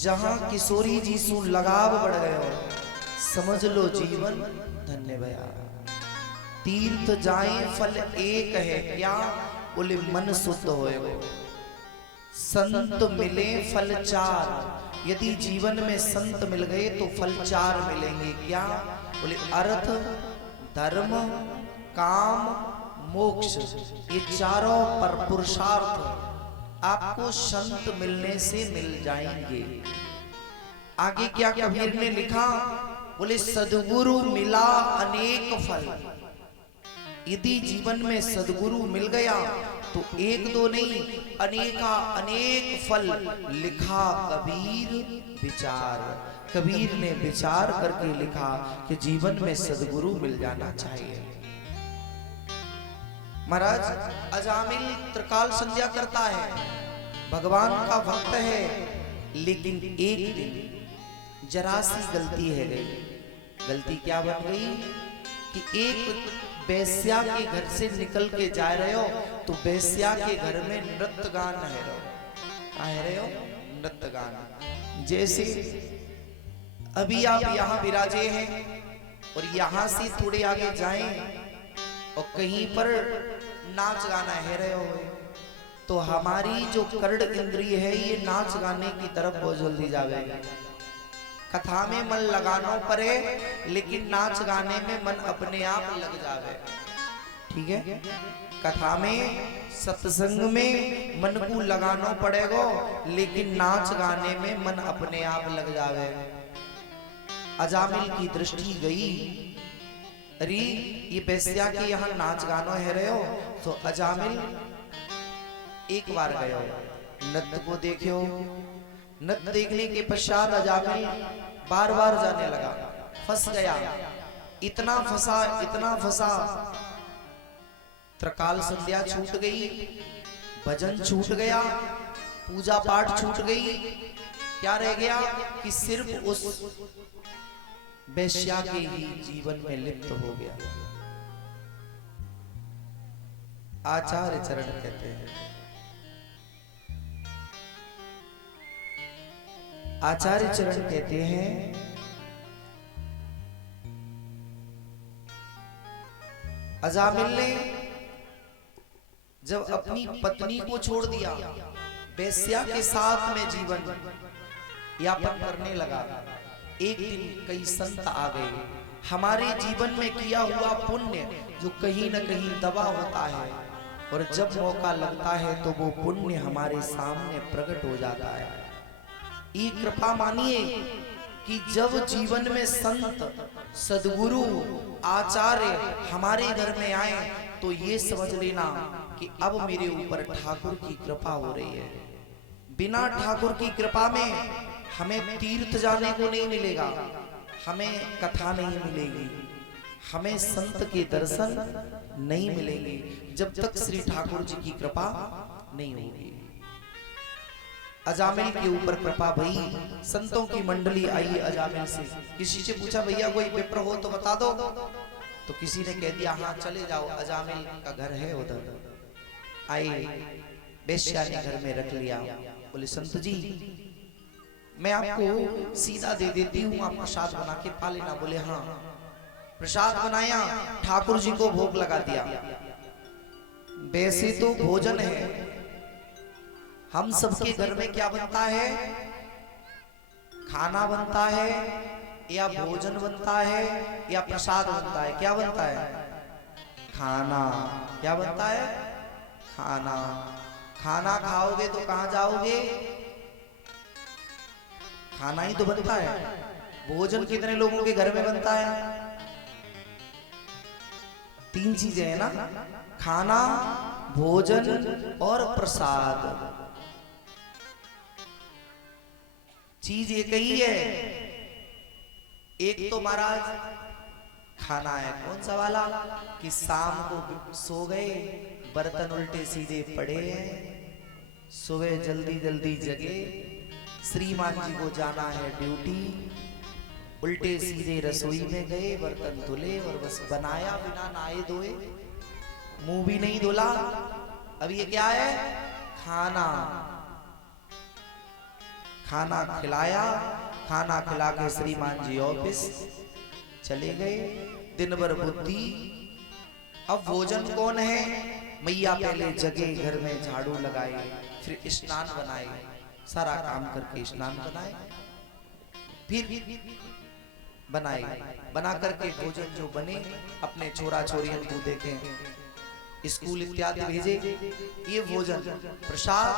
जहां किशोरी जी सु लगाव बढ़ गयो, समझ लो जीवन धन्य भया। तीर्थ जाए फल एक है क्या, बोले मन शुद्ध होएगो। संत मिले फल चार, यदि जीवन में संत मिल गए तो फल चार मिलेंगे क्या, बोले अर्थ धर्म काम मोक्ष, ये चारों पर पुरुषार्थ आपको संत मिलने से मिल जाएंगे। आगे क्या कबीर ने लिखा, बोले सद्गुरु मिला अनेक फल। यदि जीवन में सद्गुरु मिल गया तो एक दो नहीं अनेका अनेक फल। लिखा कबीर विचार, कबीर ने विचार करके लिखा कि जीवन में सद्गुरु मिल जाना चाहिए। महाराज अजामिल त्रिकाल संध्या करता है, भगवान का भक्त है, लेकिन एक दिन जरा सी गलती है गई। गलती क्या बन गई कि एक बेस्या के घर से निकल के जा रहे हो तो बेस्या के घर में नृत्य गान है रहे हो नृत्य गान। जैसे अभी आप यहाँ विराजे हैं और यहाँ से थोड़े आगे जाएं और कहीं पर नाच गाना है रहे हो, तो हमारी जो कर्ण इंद्रिय है ये नाच गाने की तरफ बहुत जल्दी जाएगी। कथा में मन लगाना पड़े लेकिन नाच गाने में मन अपने आप लग जावे। ठीक है, कथा में सत्संग में मन को लगाना पड़ेगा लेकिन नाच गाने में मन अपने आप लग जावे। अजामिल की दृष्टि गई, अरे ये बेस्या के यहाँ नाच गाना है रहे हो, तो अजामिल एक बार गयो नृत्य को देखो। नृत्य देखने के पश्चात अजामिल बार बार जाने लगा, फंस गया, इतना फंसा त्रिकाल संध्या छूट गई, भजन छूट गया, पूजा पाठ छूट गई। क्या रह गया कि सिर्फ उस बेश्या के ही जीवन में लिप्त हो गया। आचार्य चरण कहते हैं, आचार्य चरण कहते हैं अजामिल ने जब अपनी पत्नी को छोड़ दिया, बेस्या के साथ में जीवन यापन करने लगा, एक दिन कई संत आ गए। हमारे जीवन में किया हुआ पुण्य जो कहीं न कहीं दबा होता है और जब मौका लगता है तो वो पुण्य हमारे सामने प्रकट हो जाता है। ये कृपा मानिए कि जब जीवन में संत सद्गुरु आचार्य हमारे घर में आए तो ये समझ लेना कि अब मेरे ऊपर ठाकुर की कृपा हो रही है। बिना ठाकुर की कृपा में हमें तीर्थ जाने को नहीं मिलेगा, हमें कथा नहीं मिलेगी, हमें संत के दर्शन नहीं मिलेंगे जब तक श्री ठाकुर जी की कृपा नहीं होगी। अजामिल के ऊपर कृपा भई, संतों की मंडली आई अजामिल से। किसी से पूछा भैया कोई विप्र हो तो बता दो, तो किसी ने कह दिया हाँ चले जाओ, अजामिल का घर है उधर। आए, बेश्या ने घर में रख लिया। बोले संत जी मैं आपको सीधा दे देती हूँ, आप प्रसाद बना के पा लेना। बोले हाँ। प्रसाद बनाया, ठाकुर जी को भोग लगा दिया। वैसे तो भोजन है, हम सबके घर में क्या बनता है, खाना बनता है या भोजन बनता है या प्रसाद बनता है। क्या बनता है, खाना। क्या बनता है, खाना। खाना खाओगे तो कहां जाओगे, खाना ही तो बनता है। भोजन कितने लोगों के घर में बनता है, तीन चीजें हैं ना, खाना भोजन और प्रसाद। चीज एक ही है। एक तो महाराज खाना है, कौन सा वाला कि शाम को सो गए, बर्तन उल्टे सीधे पड़े हैं, सुबह जल्दी जल्दी जगे, श्रीमान जी को जाना है ड्यूटी, उल्टे सीधे रसोई में गए, बर्तन धुले और बस बनाया बिना नहाए धोए, मुंह भी नहीं धुला। अब ये क्या है, खाना। खाना खिलाया, खाना खिला के श्रीमान जी ऑफिस चले गए। दिन भर बुद्धि। अब भोजन कौन है? मैया पहले जगे, घर में झाड़ू लगाए, फिर स्नान बनाए, सारा काम करके स्नान बनाए, फिर बनाए, बना करके भोजन जो बने अपने छोरा छोरियों को देखे, स्कूल इत्यादि भेजे। ये भोजन प्रसाद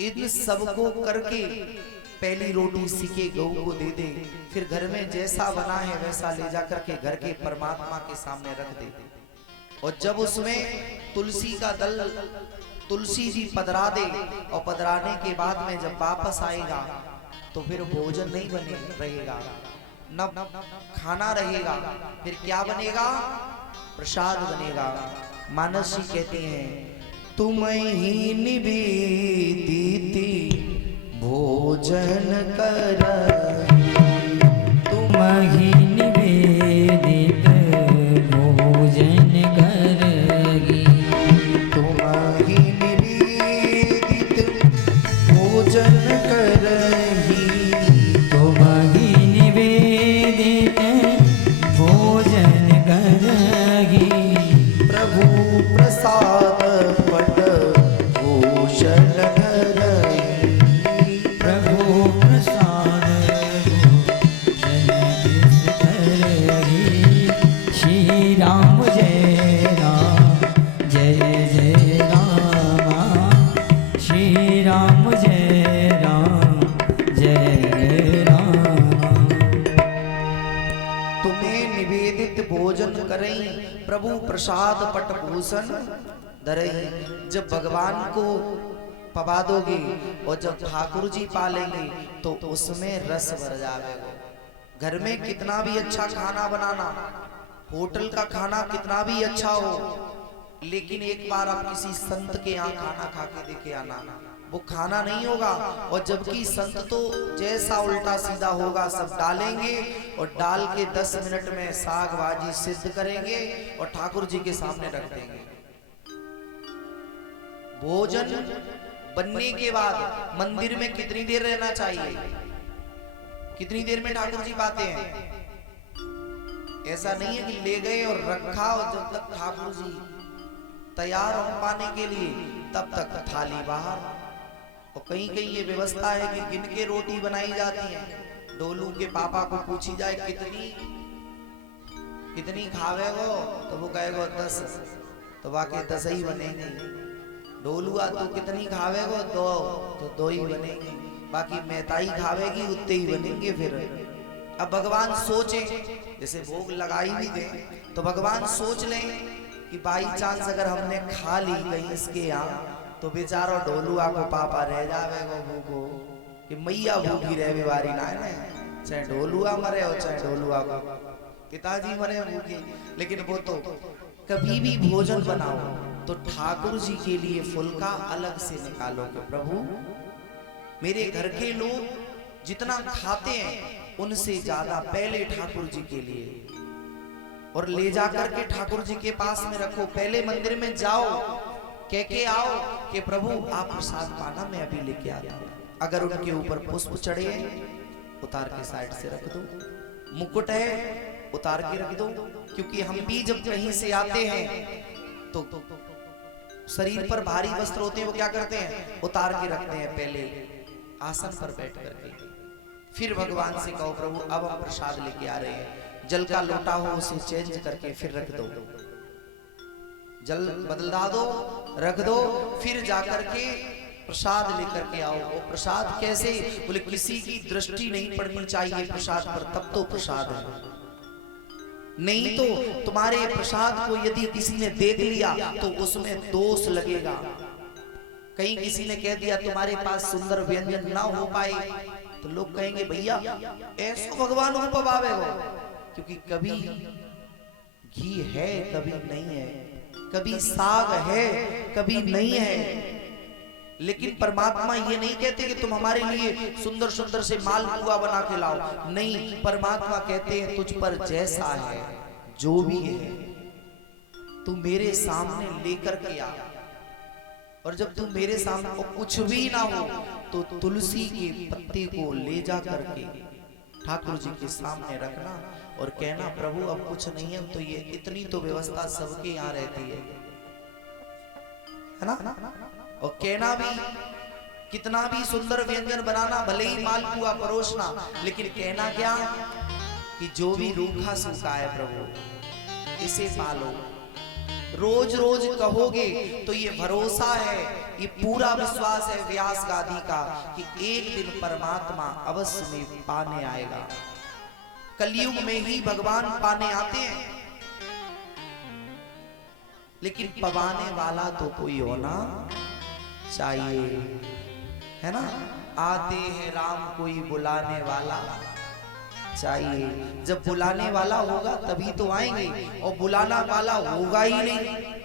इन सबको करके पहली रोटी सीखे गऊ को दे दे, फिर घर में जैसा बना है वैसा ले जा करके घर के परमात्मा के सामने रख दे। और जब उसमें तुलसी का दल, तुलसी जी पधरा दे, और पधराने के बाद में जब वापस आएगा तो फिर भोजन नहीं बने रहेगा, न खाना रहेगा, फिर क्या बनेगा? प्रसाद बनेगा। मानस जी कहते हैं, तुम ही निवेदित भोजन कर, तुम ही निवेदित भोजन करगी, तुम ही निवेदित भोजन करगी, तुम ही निवेदित भोजन करगी, प्रभु प्रसाद पट भूषण करगी, प्रभु प्रसाद भोजन करगी। श्री राम जय राम, जय जय राम, श्री राम जय राम, जय जय राम। तुम्हें निवेदित भोजन करई, प्रभु प्रसाद पट भूषण धरई। जब भगवान को पवा दोगे और जब ठाकुर जी पालेंगे तो उसमें रस भर जाएगा। घर में कितना भी अच्छा खाना बनाना, होटल का खाना कितना भी अच्छा हो, लेकिन एक बार आप किसी संत के यहाँ खाना खा के देखे आना, वो खाना नहीं होगा। और जबकि संत तो जैसा उल्टा सीधा होगा सब डालेंगे, और डाल के 10 मिनट में साग भाजी सिद्ध करेंगे और ठाकुर जी के सामने रख देंगे। भोजन बनने के बाद मंदिर में कितनी देर रहना चाहिए? कितनी देर में ठाकुर जी पाते हैं? ऐसा नहीं है कि ले गए और रखा, और जब तक ठाकुर जी तैयार हो पाने के लिए तब तक थाली बाहर। और कहीं कहीं ये व्यवस्था है कि गिन के रोटी बनाई जाती है। डोलू के पापा को पूछी जाए कितनी खावे वो, तो वो कहेगा 10, तो वाकई 10 ही बनेंगे। डोलुआ तो कितनी खावे वो, 2, तो 2 ही बनेंगे। बाकी मेहताई खावेगी उतने ही बनेंगे। फिर अब भगवान सोचे, जैसे भोग लगाई भी दे तो भगवान सोच लें कि बाई चांस अगर हमने खा ली कहीं इसके यहाँ, तो बेचारो डोलुआ को पापा रह जावे वो भूखो, कि मैया भूखी रहे बीमारी ना है, चाहे डोलुआ मरे और चाहे डोलुआ को पिताजी मरे भूखे। लेकिन वो तो कभी भी भोजन बनाओ तो ठाकुर जी के लिए फुल्का अलग से निकालो कि प्रभु मेरे घर के लोग जितना खाते हैं उनसे ज्यादा पहले ठाकुर जी के लिए, और ले जाकर के ठाकुर जी के पास में रखो। पहले मंदिर में जाओ, कह के आओ कि प्रभु आप प्रसाद पाना, मैं अभी लेके आता हूं। अगर उनके ऊपर पुष्प चढ़े उतार के साइड से रख दो, मुकुट है उतार के रख दो, क्योंकि हम भी जब कहीं से आते हैं तो शरीर पर भारी वस्त्र होते हैं, वो क्या करते हैं? उतार के रखते हैं पहले आसन पर बैठ करके। फिर भगवान से कहो प्रभु अब हम प्रसाद लेके आ रहे हैं, जल का लोटा हो उसे चेंज करके फिर रख दो, जल बदला दो, रख दो, फिर जाकर के प्रसाद लेकर के आओ। वो प्रसाद कैसे? बोले किसी की दृष्टि नहीं पड़नी चाहिए प्रसाद पर, तब तो प्रसाद है। नहीं तो तुम्हारे प्रसाद को यदि किसी ने देख लिया तो उसमें दोष लगेगा। कहीं किसी ने कह दिया तुम्हारे पास सुंदर व्यंजन ना हो पाए, तो लोग कहेंगे भैया ऐसा भगवान को पवावे हो, क्योंकि कभी घी है कभी नहीं है, कभी साग है कभी नहीं है। लेकिन परमात्मा ये नहीं कहते कि तुम हमारे लिए सुंदर सुंदर से मालपुआ बना के लाओ, नहीं, परमात्मा कहते हैं तुझ पर जैसा है जो भी है तू मेरे सामने लेकर के आ। और जब तू मेरे सामने कुछ भी ना हो तो तुलसी के पत्ते को ले जा करके ठाकुर जी के सामने रखना और कहना प्रभु अब कुछ नहीं है, तो ये इतनी तो व्यवस्था सबके यहाँ रहती है ना। और कहना भी कितना भी सुंदर व्यंजन बनाना, भले ही मालपुआ परोसना, लेकिन कहना क्या कि जो भी रूखा सूखा है प्रभु इसे पालो। रोज रोज कहोगे तो ये भरोसा है, ये पूरा विश्वास है व्यास गादी का कि एक दिन परमात्मा अवश्य में पाने आएगा। कलयुग में ही भगवान पाने आते हैं, लेकिन पवाने वाला तो कोई होना चाहिए, है ना। आते हैं राम कोई बुलाने वाला चाहिए। जब बुलाने वाला होगा तभी तो आएंगे, और बुलाना वाला होगा ही नहीं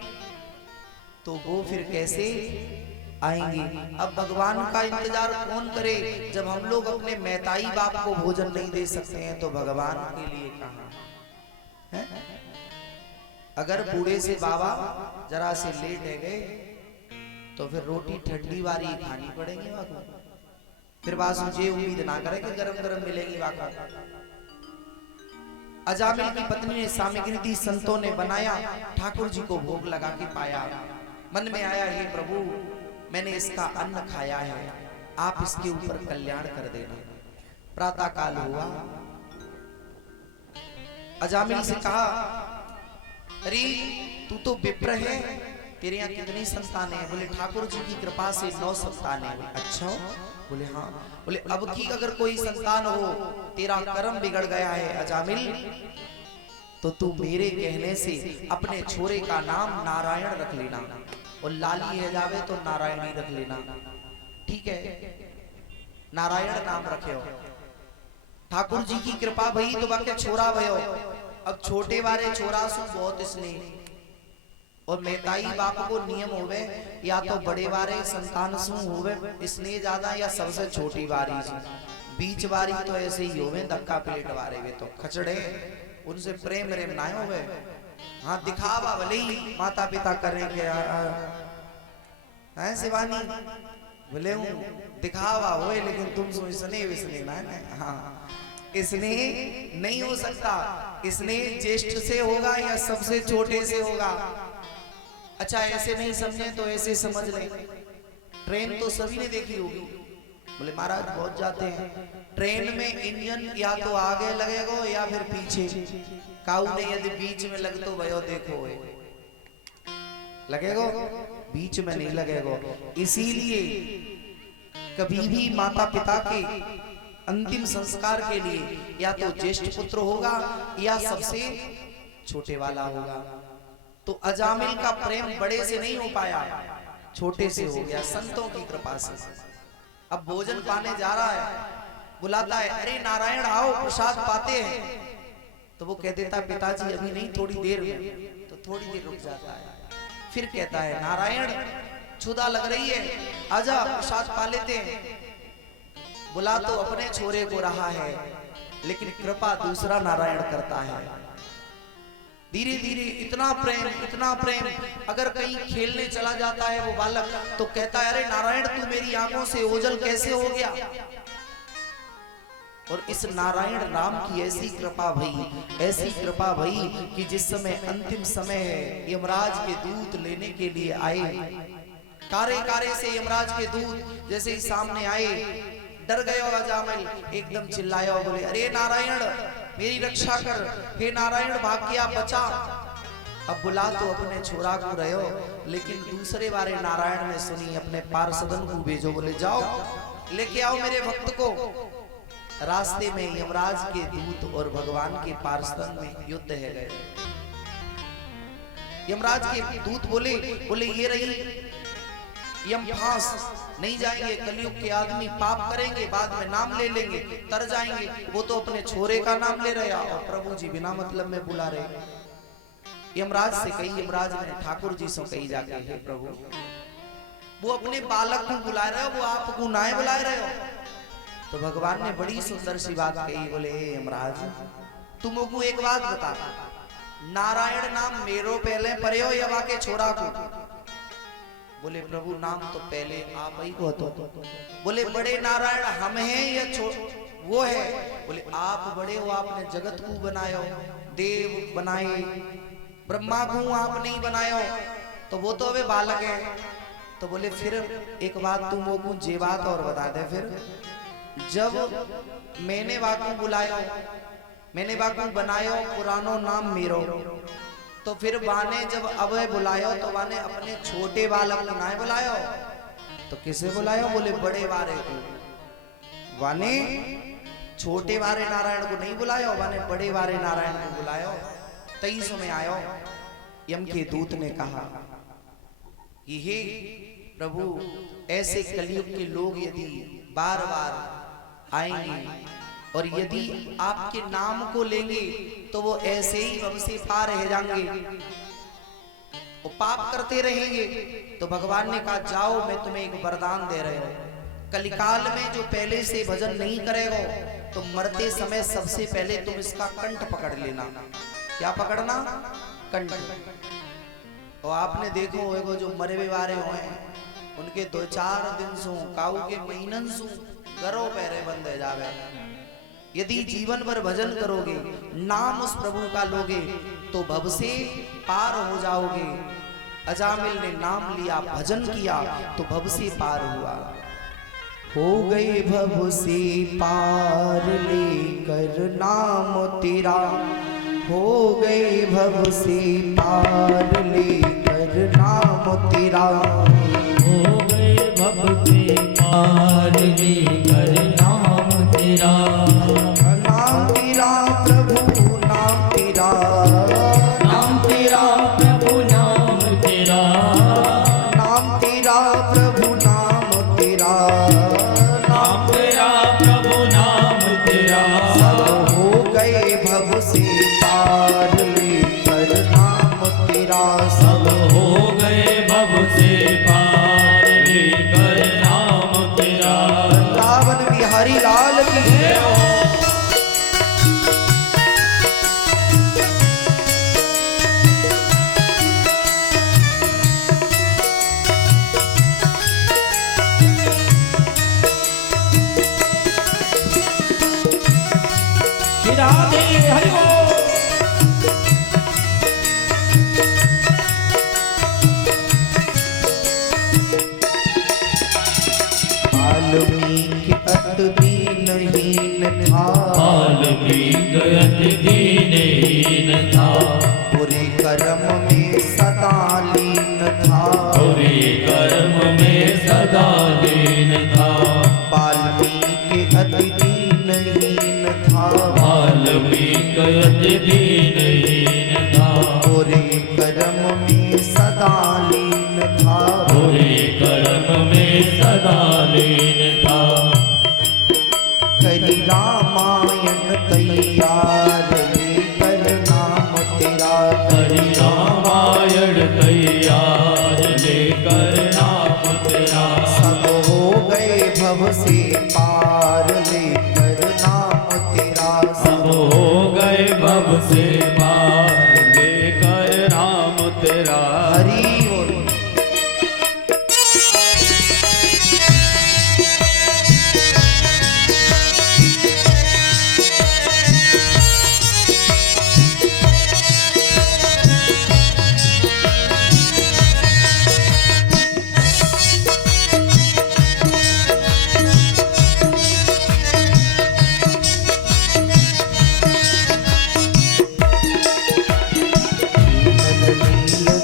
तो वो फिर कैसे आएंगे। अब भगवान का इंतजार कौन करे जब हम लोग अपने मैताई बाप को भोजन नहीं दे सकते हैं, तो भगवान के लिए कहां है। अगर बूढ़े से बाबा जरा से लेट है गए तो फिर रोटी ठंडी वाली खानी पड़ेगी वाको। फिर बात मुझे उम्मीद ना करे कि गरम गरम मिलेगी वाको। अजामिल की पत्नी ने सामग्री दी, संतों ने बनाया, ठाकुर जी को भोग लगा के पाया। मन में आया हे प्रभु मैंने इसका अन्न खाया है, आप इसके ऊपर कल्याण कर देना। प्रातः काल हुआ, अजामिल से कहा अरे तू तो विप्र है, तेरे यहाँ कितनी संतानें हैं? बोले ठाकुर जी की कृपा से 9 संतानें हैं। अच्छा, बोले हाँ। बोले अब की अगर कोई संतान हो, तेरा कर्म बिगड़ गया है अजामिल, तो तू मेरे कहने से अपने छोरे का नाम नारायण रख लेना, और लाली है जावे तो नारायण ही रख लेना। ठीक है, नारायण नाम रखे हो। ठाकुर जी की कृपा भई तो बाके छोरा भयो। अब छोटे वाले छोरा सु बहुत स्नेह, और मेताई बाप को नियम होवे या तो बड़े वाले संतान सु होवे स्नेह ज्यादा, या सबसे छोटी वारी से। बीच वारी तो ऐसे ही होवे धक्का पेट वाले वे तो खचड़े, उनसे प्रेम रेम ना होवे। हाँ दिखावा भले ही माता पिता करें के हैं शिवानी, बोले दिखावा होए लेकिन तुम सो स्नेह विस्नेह ना है। हाँ स्नेह नहीं हो सकता, स्नेह ज्येष्ठ से होगा या सबसे छोटे से होगा। अच्छा ऐसे नहीं समझे तो ऐसे समझ ले, ट्रेन तो सभी ने देखी होगी। बोले महाराज बहुत जाते हैं, ट्रेन में इंजन या तो आगे लगेगो या फिर पीछे। काऊ ने यदि बीच में लग तो भयो देखो लगेगो, बीच में नहीं लगेगो। इसीलिए कभी भी माता पिता के अंतिम संस्कार के लिए या तो ज्येष्ठ पुत्र होगा या सबसे छोटे वाला होगा। तो अजामिल का प्रेम बड़े से नहीं हो पाया, छोटे से हो गया संतों की कृपा से। अब भोजन पाने जा रहा है, बुलाता है अरे नारायण आओ प्रसाद पाते हैं। तो वो कह देता पिताजी अभी नहीं थोड़ी देर में, तो थोड़ी देर रुक जाता है। फिर कहता है नारायण क्षुधा लग रही है, आजा प्रसाद पा लेते हैं। बुला तो अपने छोरे को रहा है, लेकिन कृपा दूसरा नारायण करता है। धीरे धीरे इतना प्रेम, अगर कहीं खेलने चला जाता है वो बालक तो कहता है अरे नारायण तू मेरी आंखों से ओझल कैसे हो गया। और इस नारायण राम की ऐसी कृपा भई कि जिस समय अंतिम समय है, यमराज के दूत लेने के लिए आए। कारे कारे से यमराज के दूत जैसे ही सामने आए, डर गए अजामिल, एकदम चिल्लाया, बोले अरे नारायण मेरी रक्षा कर, हे नारायण भाग गया बचा। अब बुला तो अपने छोरा को रहो, लेकिन दूसरे बारे नारायण ने सुनी, अपने पार्षदन को भेजो, बोले जाओ लेके आओ मेरे भक्त को। रास्ते में यमराज के दूत और भगवान के पार्षदन में युद्ध है गए। यमराज के दूत बोले ये रही यम फांस, नहीं जाएंगे, कलयुग के आदमी पाप करेंगे, बाद में नाम ले लेंगे, तर जाएंगे। वो तो अपने छोरे का नाम ले रहे और प्रभु जी बिना मतलब में बुला रहे। यमराज से कही, यमराज ने ठाकुर जी से कही जाके हे प्रभु वो अपने बालक को बुला रहे हो, वो आपको ना बुला रहे हो। तो भगवान ने बड़ी सुंदर सी बात कही, बोले हे यमराज तुमको एक बात बता, नारायण नाम मेरो पहले परे हो या वाके छोरा को? बोले प्रभु नाम तो पहले आप ही को तो। बोले बड़े नारायण हम हैं या वो है? बोले आप बड़े हो, आपने जगत को बनायो, देव बनाए, ब्रह्मा को आप नहीं बनायो, तो वो तो अबे बालक है। तो बोले फिर एक बात तुम वो जे बात और बता दे। फिर जब मैंने वाकू बुलायो, मैंने वाकू बनायो, पुरानो नाम मेरो, तो फिर वाने जब अब बुलायो तो वाने अपने छोटे बालक को ना बुलायो, तो किसे बुलायो? बोले बड़े वारे को। वाने छोटे वारे नारायण को नहीं बुलायो, वाने बड़े वारे नारायण को बुलायो। 23 में आयो, यम के दूत ने कहा कि हे प्रभु, ऐसे कलयुग के लोग यदि बार बार आएंगे और यदि आपके नाम को लेंगे तो वो ऐसे ही भव से पार रह जाएंगे, वो पाप करते रहेंगे। तो भगवान ने कहा जाओ, मैं तुम्हें एक वरदान दे रहे हूं। कलिकाल में जो पहले से भजन नहीं करेगा तो मरते समय सबसे पहले तुम इसका कंठ पकड़ लेना। क्या पकड़ना? कंठ। और आपने देखो एगो जो मरे वारे हुए उनके 2-4 दिन सु काऊ के महीनन सु गरो पैरे बंद है जावे। यदि जीवन भर भजन करोगे, नाम उस प्रभु का लोगे, तो भव से पार हो जाओगे। अजामिल ने नाम लिया, भजन किया, तो भव से पार हुआ। हो गए भव से पार लेकर नाम तेरा, हो गए भव से पार लेकर नाम तेरा, हो गए भव से पार लेकर नाम तेरा। नाम तेरा प्रभु नाम तेरा, नाम तेरा प्रभु नाम तेरा, नाम तेरा प्रभु नाम तेरा, नाम तेरा प्रभु नाम तेरा। सब हो गए भव से पार लेकर नाम तेरा, सब हो गए भव से पार लेकर नाम तेरा। वृंदावन बिहारी लाल की जय हो। राधे हरि बोल। वाल्मीकि अति दीनहीन था, वाल्मीकि अति दीनहीन था, बुरे कर्म में सदा लीन था, बुरे कर्म में सदा लीन था। वाल्मीकि अति दीनहीन था, वाल्मीकि अति दीनहीन था, बुरे कर्म में सदा लीन था, बुरे कर्म में सदा लीन था। करी रामायण तैयार लेकर नाम तेरा, हरि रामायण तैयार लेकर नाम तेरा। सब हो गए भव से पार लेकर नाम तेरा, सब हो गए भव से पार लेकर नाम तेरा। हरि बोल।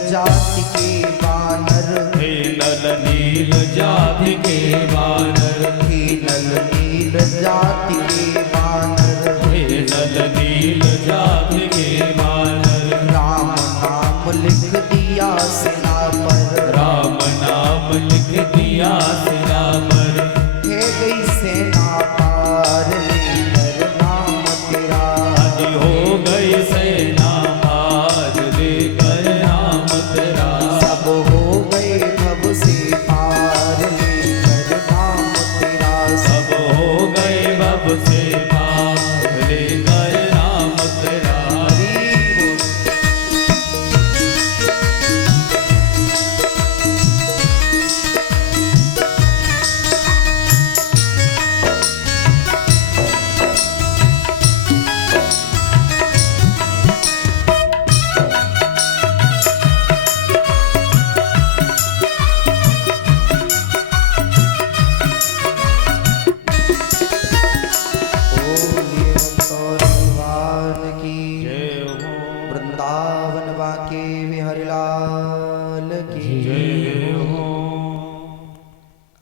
जाति के वानर, हे नल नील जाति के वानर, हे नल नील जाति के वानर, हे नल नील जाति के वानर। राम नाम लिख दिया सिला पर, राम नाम लिख दिया सिला पर। है गई सेना पार लेकर नाम तेरा, आदि हो गई सेना पार लेकर नाम तेरा। सब हो गए भव से पार लेकर नाम तेरा, सब हो गए भव से पार लेकर नाम तेरा। हरि बोल।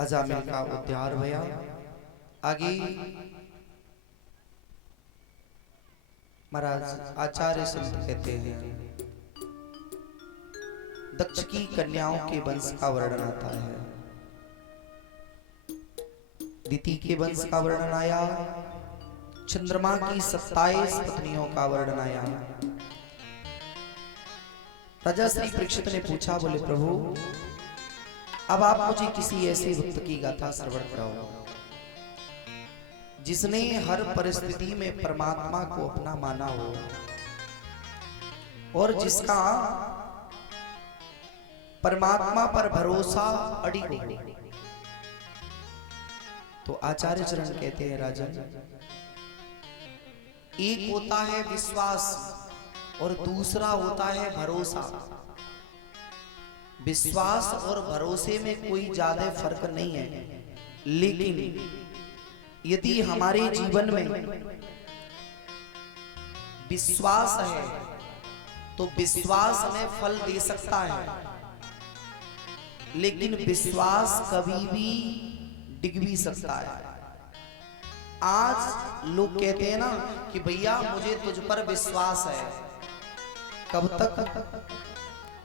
अजामिल का उद्धार भया। आगे महाराज आचार्य संत कहते हैं दक्ष की कन्याओं के वंश का वर्णन आता है। दिति के वंश का वर्णन आया, चंद्रमा की 27 पत्नियों का वर्णन आया। राजा श्री परीक्षित ने पूछा, बोले प्रभु अब आप मुझे किसी ऐसे भक्त की गाथा श्रवण कराओ जिसने हर परिस्थिति में परमात्मा को अपना माना हो और जिसका परमात्मा पर भरोसा अडिग हो। तो आचार्य चरण कहते हैं, राजन एक होता है विश्वास और दूसरा होता है भरोसा। विश्वास और भरोसे में कोई ज्यादा फर्क नहीं है, लेकिन यदि हमारे जीवन में विश्वास है तो विश्वास में फल दे सकता है, लेकिन विश्वास कभी भी डिग भी सकता है। आज लोग कहते हैं ना कि भैया मुझे तुझ पर विश्वास है। कब तक?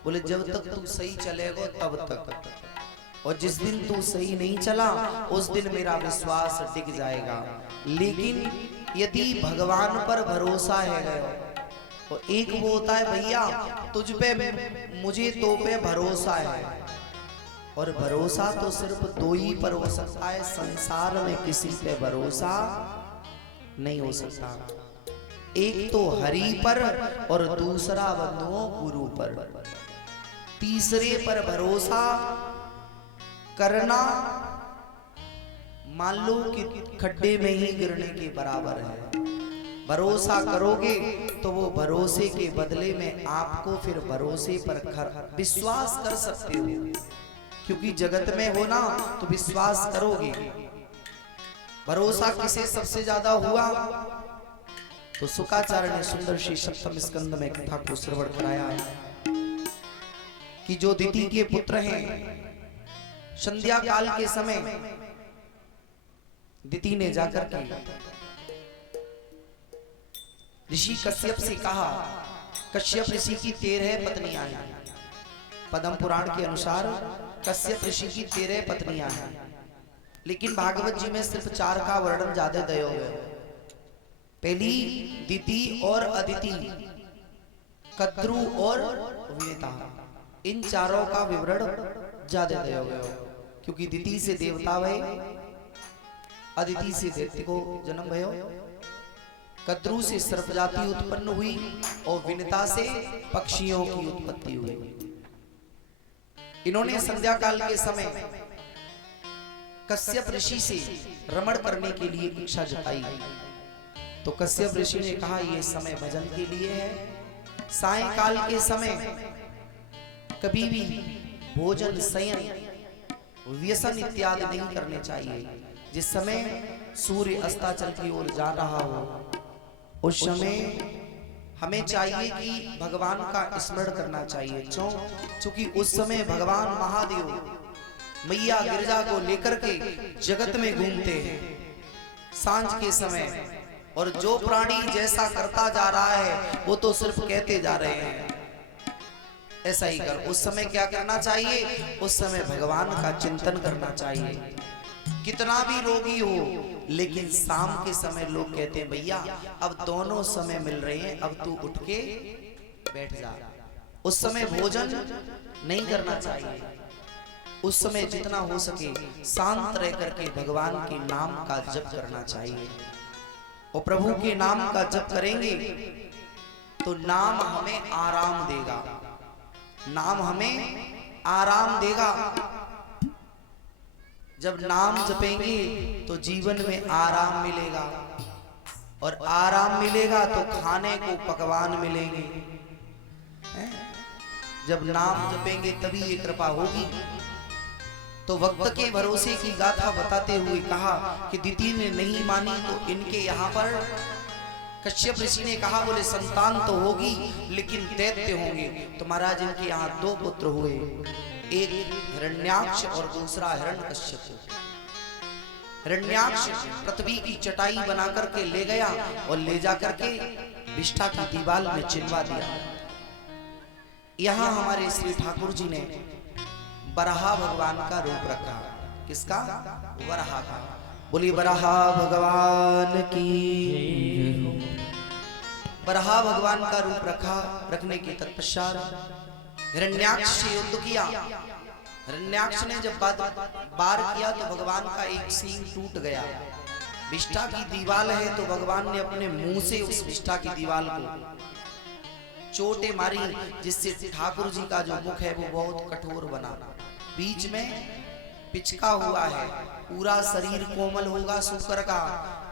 बोले जब तक तू सही चलेगा तब तक, और जिस दिन तू सही नहीं चला उस दिन मेरा विश्वास डिग जाएगा। लेकिन यदि भगवान पर भरोसा है तो एक वो होता है भैया तुझ पे मुझे तो पे भरोसा है, और भरोसा तो सिर्फ दो ही पर हो सकता है, संसार में किसी पे भरोसा नहीं हो सकता। एक तो हरि पर और दूसरा बंधुओं गुरु पर। तीसरे पर भरोसा करना मान लो कि खड्डे में ही गिरने के बराबर है। भरोसा करोगे तो वो भरोसे के बदले में आपको फिर भरोसे पर विश्वास कर सकते हो, क्योंकि जगत में हो ना तो विश्वास करोगे। भरोसा किसे सबसे ज्यादा हुआ? तो शुकाचार्य ने सुंदर श्री सप्तम स्कंद में कथा को श्रवण कराया है कि जो दिति के पुत्र हैं, संध्या काल के समय दिति ने जाकर के ऋषि कश्यप से कहा, कश्यप ऋषि की 13 पत्नियां हैं। पद्म पुराण के अनुसार कश्यप ऋषि की 13 पत्नियां हैं, लेकिन भागवत जी में सिर्फ 4 का वर्णन ज्यादा दया है। पहली दिति और अदिति, कद्रु और विनिता, इन चारों का विवरण ज्यादा दया है, क्योंकि दिति से देवता भय, अदिति से दैत्य को जन्म भयो, कद्रु से सर्प जाति उत्पन्न हुई और विनिता से पक्षियों की उत्पत्ति हुई। इन्होंने संध्या काल के समय कश्यप ऋषि से रमण करने के लिए इच्छा जताई। तो कश्यप ऋषि ने कहा यह समय भजन के लिए है। सायंकाल के समय कभी भी भोजन, शयन, व्यसन इत्यादि नहीं करने चाहिए। जिस समय सूर्य अस्ताचल की ओर जा रहा हो उस समय हमें चाहिए कि भगवान का स्मरण करना चाहिए। क्योंकि उस समय भगवान महादेव मैया गिरजा को लेकर के जगत में घूमते हैं सांझ के समय, और जो प्राणी जैसा करता जा रहा है वो तो सिर्फ कहते जा रहे हैं ऐसा ही कर। उस समय क्या करना चाहिए? उस समय भगवान का चिंतन करना चाहिए। कितना भी रोगी हो, लेकिन शाम के समय लोग कहते हैं भैया अब दोनों समय मिल रहे हैं, अब तू उठ के बैठ जा। उस समय भोजन नहीं करना चाहिए। उस समय जितना हो सके शांत रह करके भगवान के नाम का जप करना चाहिए। और प्रभु के नाम का जप करेंगे तो नाम हमें आराम देगा, नाम हमें आराम देगा। जब नाम जपेंगे तो जीवन में आराम मिलेगा, और आराम मिलेगा तो खाने को पकवान मिलेंगे। जब नाम जपेंगे तभी ये कृपा होगी। तो वक्त के भरोसे की गाथा बताते हुए कहा कि दिति ने नहीं मानी तो इनके यहाँ पर कश्यप ऋषि ने कहा, बोले संतान तो होगी लेकिन दैत्य होंगे। तो महाराज इनके यहाँ 2 पुत्र हुए, एक हिरण्याक्ष और दूसरा हिरण्यकश्यप। हिरण्याक्ष पृथ्वी की चटाई बना करके ले गया और ले जा करके विष्ठा की दीवार में चिनवा दिया। यहां हमारे श्री ठाकुर जी ने बराहा भगवान का रूप रखा। किसका? वराहा का। बोलिए बराहा भगवान की। बराहा भगवान का रूप रखा। रखने के तत्पश्चात हिरण्याक्ष से युद्ध किया। हिरण्याक्ष ने जब बार किया तो भगवान का एक सींग टूट गया। विष्ठा की दीवार है तो भगवान ने अपने मुंह से उस विष्ठा की दीवार को चोटें मारी, जिससे ठाकुर जी का जो मुख है वो बहुत कठोर बना। बीच में पिचका हुआ है। पूरा शरीर कोमल होगा शुक्र का,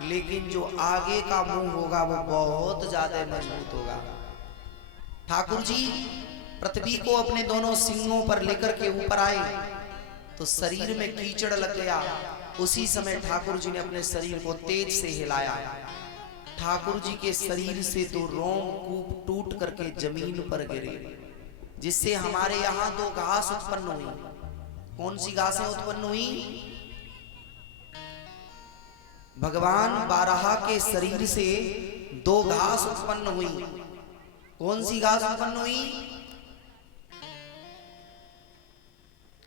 लेकिन जो आगे का मुंह होगा वो बहुत ज्यादा मजबूत होगा। ठाकुर जी पृथ्वी को अपने दोनों सिंगों पर लेकर के ऊपर आए तो शरीर में कीचड़ लग गया। उसी समय ठाकुर जी ने अपने शरीर को तेज से हिलाया। ठाकुर जी के शरीर से तो रोम टूट करके जमीन पर गिरे, जिससे हमारे यहाँ दो घास उत्पन्न हुई। कौन सी घासें उत्पन्न हुई? भगवान बाराहा के शरीर से दो घास उत्पन्न हुई। कौन सी घास उत्पन्न हुई?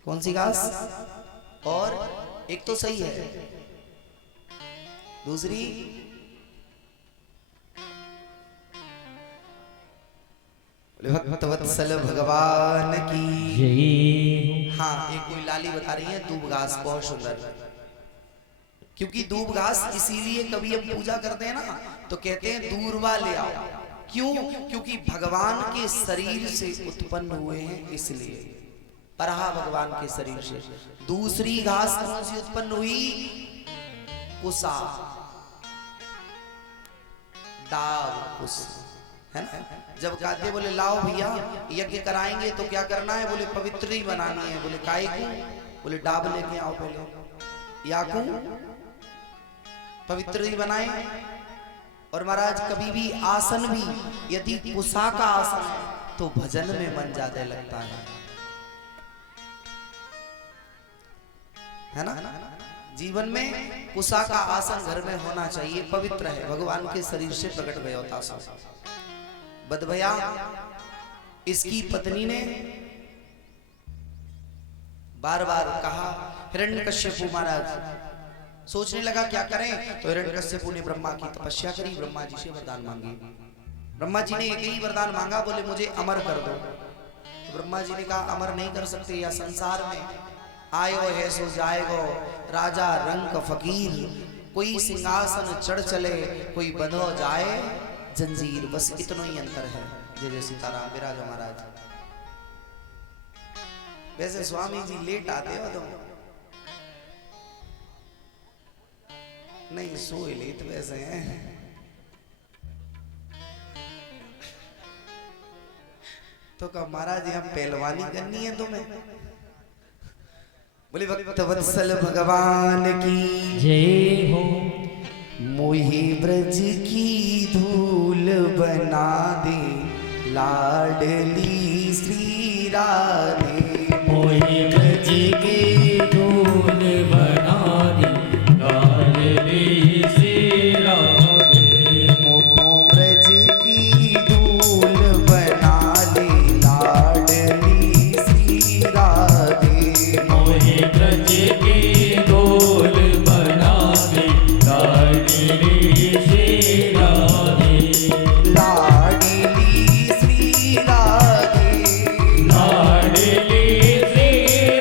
कौन सी घास? और एक तो सही है, दूसरी भक्तवत्सल भगवान की। हाँ, एक कोई लाली बता रही है दूब घास, बहुत सुंदर। क्योंकि दूब घास इसीलिए कभी हम पूजा करते हैं ना तो कहते हैं दूरवा ले आओ। क्यों? क्योंकि भगवान के शरीर से उत्पन्न हुए हैं, इसलिए बराहा भगवान के शरीर से। दूसरी घास कौन सी उत्पन्न हुई? कुसा, दाव कुस, है ना। जब कहते बोले लाओ भैया यज्ञ कराएंगे तो क्या करना है? बोले पवित्र ही बनानी है। बोले काय को? बोले डाब लेके आओ पहले। या को पवित्र ही बनाए। और महाराज कभी भी आसन भी यदि कुसा का आसन है तो भजन में मन ज्यादा लगता है ना। जीवन में कुसा का आसन घर में होना चाहिए, पवित्र है, भगवान के शरीर से प्रकट गया होता। बदभया इसकी पत्नी ने बार बार कहा। हिरण्यकश्यप महाराज सोचने लगा क्या करें, तो हिरण्यकश्यप ने ब्रह्मा की तपस्या करी, ब्रह्मा जी से वरदान मांगी। ब्रह्मा जी ने एक ही वरदान मांगा, बोले मुझे अमर कर दो। तो ब्रह्मा जी ने कहा अमर नहीं कर सकते, या संसार में आयो है सो जाएगो, राजा रंग फकीर, कोई सिंहासन चढ़ चले, कोई बंधो जाए जंजीर। बस इतना ही अंतर है। जय जय सीताराम। विराजो महाराज। वैसे स्वामी जी लेट आते हो तुम? नहीं सोए लेट वैसे हैं। तो कहा महाराज यहाँ पहलवानी करनी है तुम्हें? बोले भक्तवत्सल भगवान की जय हो। मोहि ब्रज की धूल बना दे लाडली श्री राधे। मोहि ब्रज की धूल बना दे लाडली श्री राधे। मोह ब्रज की धूल बना दे लाडली श्री राधे। मोहि ब्रज की धूल बना दे लाडली श्री राधे। लाडली श्री राधे। लाडली श्री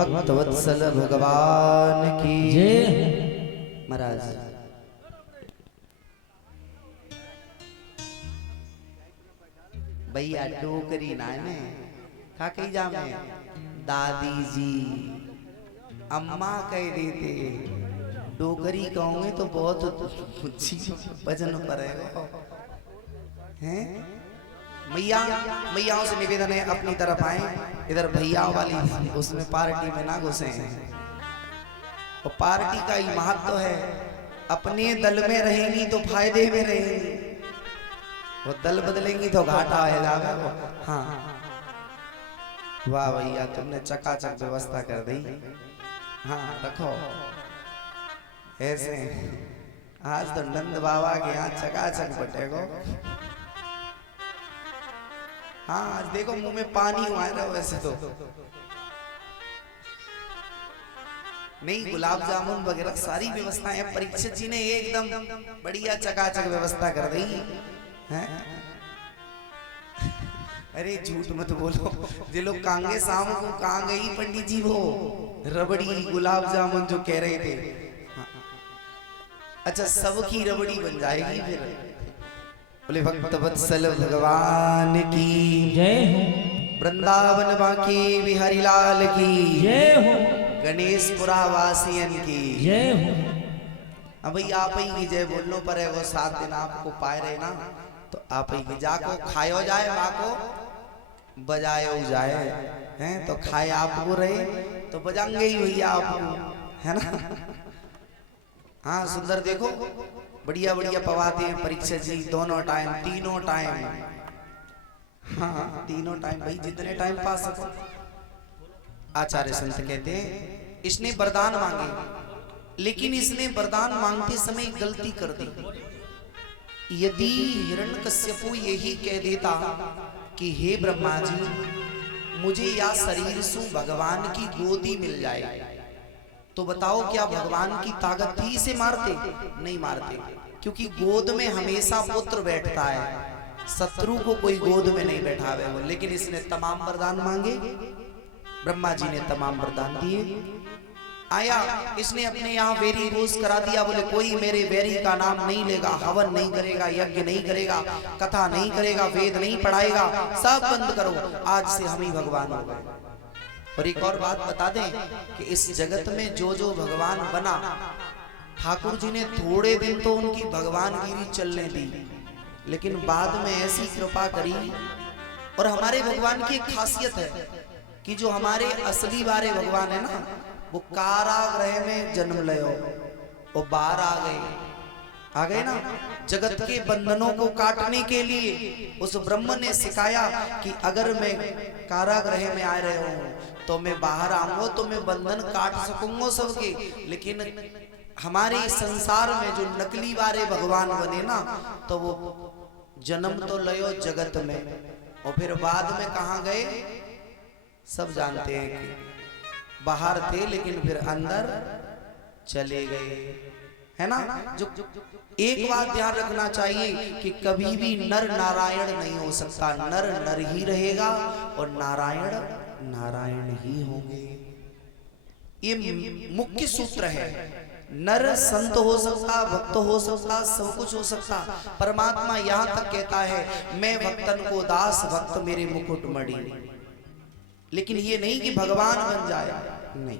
भक्त वत्सल भगवान की जय। महाराज भैया डोकरी नाने खा कही जामे दादी जी अम्मा कह देते डोकरी कहूंगे तो बहुत वजन पड़ेगा हैं। मैयाओं से निवेदन है अपनी तरफ आए, इधर भैया वाली उसमें पार्टी में ना घुसे हैं। और पार्टी का ही महत्व है, अपने दल में रहेंगी तो फायदे में रहेंगी, वो दल बदलेंगी तो घाटा है जाएगा। हाँ वाह भैया तुमने चकाचक व्यवस्था कर दी। हाँ रखो ऐसे, आज तो नंद बाबा के यहाँ चकाचक बटेगो। हाँ आज देखो मुंह में पानी हुआ है वैसे तो नहीं, गुलाब जामुन वगैरह सारी व्यवस्थाएं परीक्षित जी ने एकदम बढ़िया चकाचक व्यवस्था कर दी है। अरे झूठ मत बोलो, जे लोग कांगे शाम को कहाँ गई पंडित जी वो रबड़ी गुलाब जामुन जो कह रहे थे। हाँ। अच्छा सबकी रबड़ी बन जाएगी फिर। बोले भक्त वत्सल भगवान की जय हो। वृंदावन बांके बिहारी लाल की जय हो। गणेशपुरा वासियन की जय हो। अब भाई आप ही की जय बोलनो पर है, वो 7 दिन आपको पाए रहे ना, तो आप ही की जाको खायो जाए बाको बजायो जाए हैं, तो खाए आपको रहे तो बजाएंगे ही भैया आपको है ना। हाँ सुंदर देखो बढ़िया बढ़िया पवाते हैं परीक्षित जी, दोनों टाइम तीनों टाइम। हाँ तीनों टाइम भाई जितने टाइम पा सको। आचार्य संत कहते हैं इसने वरदान मांगे, लेकिन इसने वरदान मांगते समय गलती कर दी। यदि हिरण्यकश्यपु यही कह देता कि हे ब्रह्मा जी मुझे या शरीर से भगवान की गोदी मिल जाए, तो बताओ क्या भगवान की ताकत थी इसे मारते? नहीं मारते, क्योंकि गोद में हमेशा पुत्र बैठता है, शत्रु को कोई गोद में नहीं बैठावे वो। लेकिन इसने तमाम वरदान मांगे, ब्रह्मा जी ने तमाम वरदान दिए। आया इसने अपने यहाँ वेरी रोज करा दिया, बोले कोई मेरे वेरी का नाम नहीं लेगा, हवन नहीं करेगा, यज्ञ नहीं करेगा, कथा नहीं करेगा, वेद नहीं पढ़ाएगा, सब बंद करो, आज से हम ही भगवान हो गए। और एक और बात बता दें कि इस जगत में जो जो भगवान बना, ठाकुर जी ने थोड़े दिन तो उनकी भगवानगिरी चलने दी, लेकिन बाद में ऐसी कृपा करी। और हमारे भगवान की एक खासियत है कि जो हमारे असली वाले भगवान है ना, वो कारागृह में जन्म ले और बाहर आ गए ना, जगत के बंधनों को काटने के लिए उस ब्रह्म ने सिखाया कि अगर मैं कारागृह में आ रहे हूं तो मैं बाहर आऊंगा तो मैं बंधन काट सकूंगा सबके। लेकिन हमारे संसार में जो नकली वाले भगवान बने ना, तो वो जन्म तो लयो जगत में और फिर बाद में कहां गए सब जानते हैं कि बाहर थे लेकिन फिर अंदर चले गए, है ना। जो एक बात ध्यान रखना चाहिए कि कभी भी नर नारायण नहीं हो सकता, नर नर ही रहेगा और नारायण नारायण ही होंगे। ये मुख्य सूत्र है। नर संत हो सकता, भक्त हो सकता, सब कुछ हो सकता। परमात्मा यहां तक कहता है मैं भक्तन को दास, भक्त मेरे मुकुट मणि। लेकिन ये नहीं कि भगवान बन जाए, नहीं।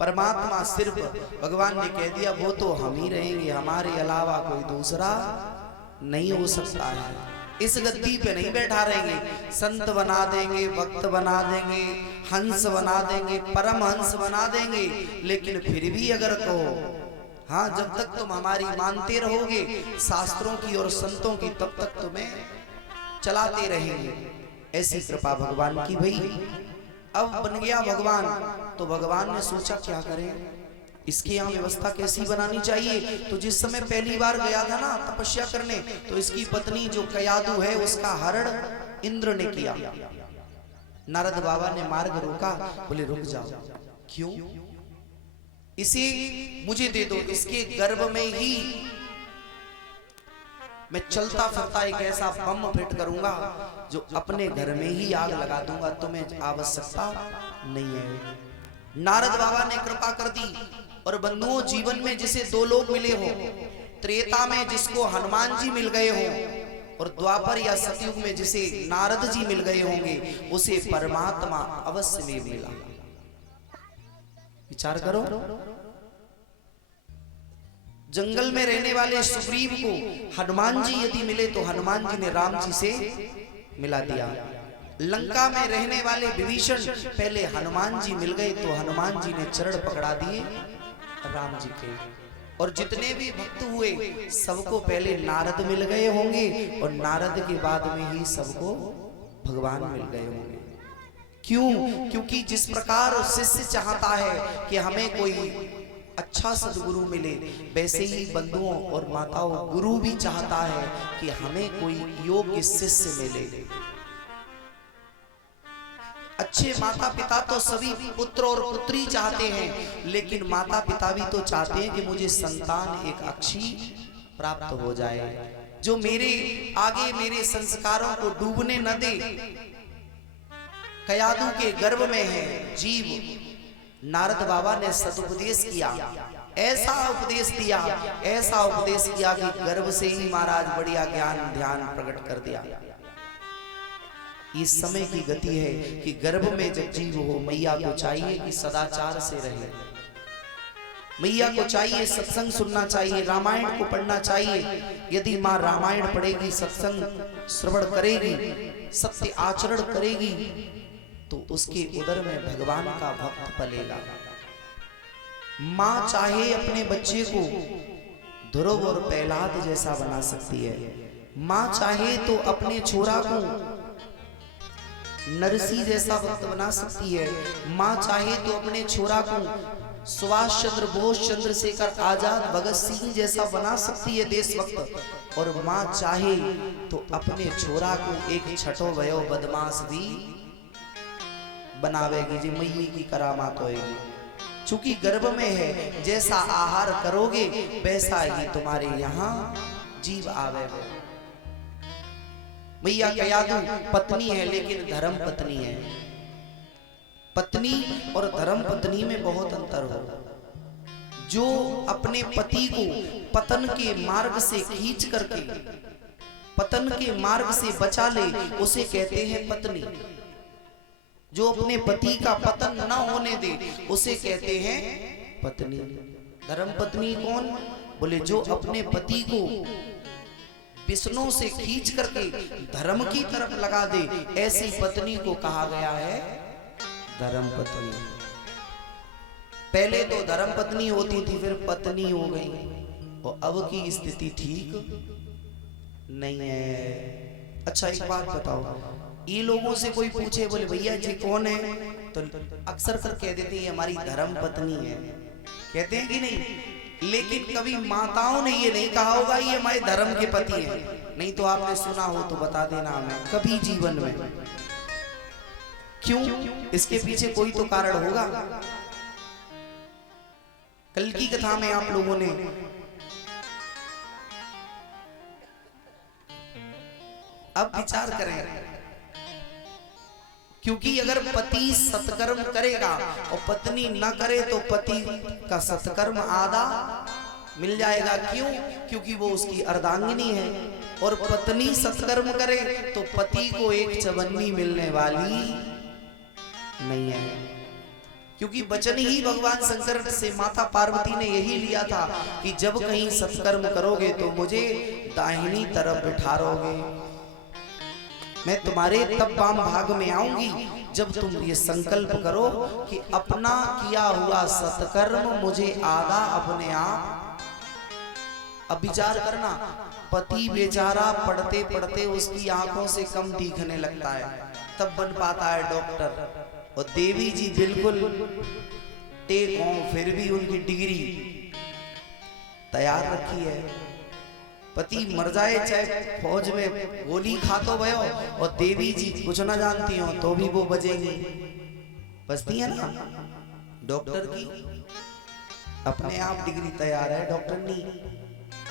परमात्मा सिर्फ भगवान ने कह दिया वो तो हम ही रहेंगे, हमारे अलावा कोई दूसरा नहीं हो सकता है। इस गद्दी पे नहीं बैठा रहेंगे, संत बना देंगे, भक्त बना देंगे, हंस बना देंगे, परम हंस बना देंगे, लेकिन फिर भी अगर कहो हाँ जब तक तुम हमारी मानते रहोगे शास्त्रों की और संतों की, तब तक तुम्हें चलाते रहेंगे। ऐसी कृपा भगवान की भई। अब बन गया भगवान, तो भगवान ने सोचा क्या करें, इसके यहाँ व्यवस्था कैसी बनानी चाहिए। तो जिस समय पहली बार गया था ना तपस्या करने, तो इसकी पत्नी जो कयादु है उसका हरण इंद्र ने किया। नारद बाबा ने मार्ग रोका, बोले रुक जाओ। क्यों? इसे मुझे दे दो, इसके गर्भ में ही मैं चलता फिरता एक ऐसा बम फिट करूंगा जो अपने घर में ही आग लगा दूंगा, तुम्हें आवश्यकता नहीं है। नारद बाबा ने कृपा कर दी। और बंधुओं, जीवन में जिसे दो लोग मिले हो, त्रेता में जिसको हनुमान जी मिल गए हो और द्वापर या सतयुग में जिसे नारद जी मिल गए होंगे, उसे परमात्मा अवश्य में मिला। विचार करो, जंगल में रहने वाले सुग्रीव को हनुमान जी यदि मिले तो हनुमान जी ने राम जी से मिला दिया। लंका में रहने वाले विभीषण पहले हनुमान जी मिल गए तो हनुमान जी ने चरण पकड़ा दिए राम जी के। और जितने भी भक्त हुए सबको पहले नारद मिल गए होंगे और नारद के बाद में ही सबको भगवान मिल गए होंगे। क्यों? क्योंकि जिस प्रकार शिष्य चाहता है कि हमें कोई अच्छा सदगुरु मिले, वैसे ही बंधुओं और माताओं गुरु भी चाहता है कि हमें कोई योग्य शिष्य मिले। अच्छे माता पिता तो सभी पुत्र और पुत्री चाहते हैं, लेकिन माता पिता भी तो चाहते हैं कि मुझे संतान एक अच्छी प्राप्त हो जाए, जो मेरे आगे मेरे संस्कारों को डूबने न दे। कयादू के गर्भ में है जीव, नारद बाबा ने सदुपदेश किया, ऐसा उपदेश दिया, ऐसा उपदेश किया कि गर्भ से ही महाराज बढ़िया ज्ञान ध्यान प्रकट कर दिया। इस समय की गति है कि गर्भ में जब जीव हो, मैया को चाहिए कि सदाचार से रहे, मैया को चाहिए सत्संग सुनना चाहिए, रामायण को पढ़ना चाहिए। यदि माँ रामायण पढ़ेगी, सत्संग श्रवण करेगी, सत्य आचरण करेगी, तो उसके उदर में भगवान का भक्त पलेगा। माँ चाहे अपने बच्चे को ध्रुव और प्रहलाद जैसा बना सकती है, माँ चाहे तो अपने छोरा को नरसी जैसा भक्त बना सकती है, माँ चाहे तो अपने छोरा को सुभाष चंद्र बोस, चंद्रशेखर आजाद, भगत सिंह जैसा बना सकती है देशभक्त। और माँ चाहे तो अपने छोरा को एक छठो भयो बदमाश भी बनावेगी, जी मैया की करामात होएगी। चूंकि गर्भ में है, जैसा आहार करोगे वैसा ही तुम्हारे यहाँ जीव आवेगा। मैया कयादू पत्नी है, लेकिन धर्म पत्नी है। पत्नी और धर्म पत्नी में बहुत अंतर हो। जो अपने पति को पतन के मार्ग से खींच करके पतन के मार्ग से बचा ले, उसे कहते हैं पत्नी। जो अपने पति का पतन न होने दे, उसे कहते हैं पत्नी। धर्म पत्नी कौन? बोले जो अपने पति को विष्णु से खींच करके धर्म की तरफ लगा दे, ऐसी पत्नी को कहा गया है धर्म पत्नी। पहले तो धर्म पत्नी होती थी, फिर पत्नी हो गई, और अब की स्थिति ठीक नहीं है। अच्छा एक बात बताओ, ये लोगों से कोई पूछे, बोले भैया जी कौन है, तो अक्सर कर कह देते हैं हमारी धर्म पत्नी है, कहते हैं कि नहीं? लेकिन कभी माताओं ने ये नहीं कहा होगा ये हमारे धर्म के पति हैं। नहीं तो आपने सुना हो तो बता देना हमें कभी जीवन में। क्यों? इसके पीछे कोई तो कारण होगा। कल की कथा में आप लोगों ने अब विचार करें, क्योंकि अगर पति सत्कर्म करेगा और पत्नी न करे तो पति का सत्कर्म आधा मिल जाएगा। क्यों? क्योंकि वो उसकी अर्धांगिनी है। और पत्नी सत्कर्म करे तो पति को एक चवन्नी मिलने वाली नहीं है। क्योंकि वचन ही भगवान शंकर से माता पार्वती ने यही लिया था कि जब कहीं सत्कर्म करोगे तो मुझे दाहिनी तरफ बिठारोगे, मैं तुम्हारे तब वाम भाग में आऊंगी जब तुम ये संकल्प करो कि अपना किया हुआ सत्कर्म मुझे आधा अपने आप। अब विचार करना, पति बेचारा पढ़ते पढ़ते उसकी आंखों से कम दिखने लगता है, तब बन पाता है डॉक्टर। और देवी जी बिल्कुल टेक हों, फिर भी उनकी डिग्री तैयार रखी है। पति मर जाए चाहे फौज में गोली खा तो भयो, और देवी जी कुछ ना जानती हो तो भी वो बजेंगी। बजती है ना डॉक्टर की, अपने आप डिग्री तैयार है, डॉक्टर नहीं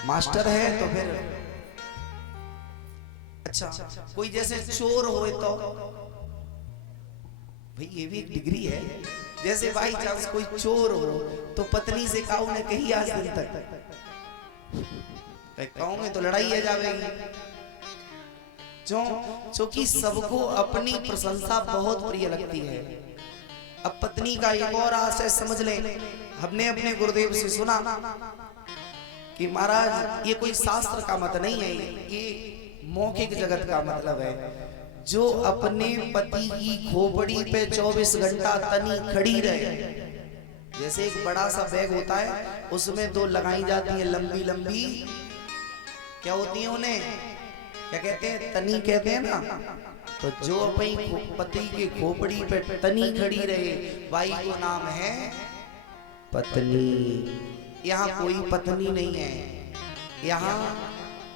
मास्टर है तो फिर। अच्छा कोई जैसे चोर हो तो भाई ये भी एक डिग्री है, जैसे बाई चांस कोई चोर हो तो पत्नी से काऊ ने कही आज दिन तक कहोगे तो लड़ाई है जावेगी। क्योंकि सबको अपनी प्रशंसा बहुत प्रिय लगती है। अब पत्नी का एक और आशय समझ ले, हमने अपने गुरुदेव से सुना कि महाराज ये कोई शास्त्र का मत नहीं है, ये मौखिक जगत का मतलब है। जो अपने पति की खोपड़ी पे 24 घंटा तनी खड़ी रहे, जैसे एक बड़ा सा बैग होता है उसमें दो लगाई जाती है लंबी लंबी, क्या होती है उन्हें क्या कहते हैं, तनी कहते हैं ना। तो जो अपनी पति के खोपड़ी पे तनी खड़ी रहे, बाई को नाम है पत्नी। यहाँ कोई पत्नी नहीं है, यहाँ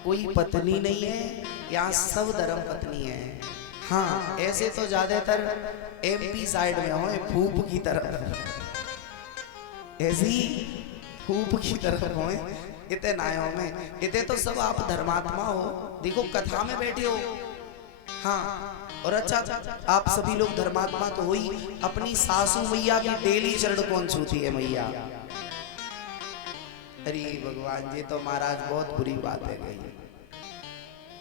कोई पत्नी नहीं है, यहाँ सब धर्म पत्नी है। हाँ ऐसे तो ज्यादातर एमपी साइड में हो फूफ की तरफ, ऐसी फूफ की तरफ हो, इतने नायों में इतने तो सब आप धर्मात्मा हो। देखो कथा में बैठे हो, हाँ और अच्छा आप सभी लोग धर्मात्मा तो हो ही। अपनी सासू मैया की डेली चरण कौन छूती है मैया? अरे भगवान जी तो महाराज बहुत बुरी बात है गई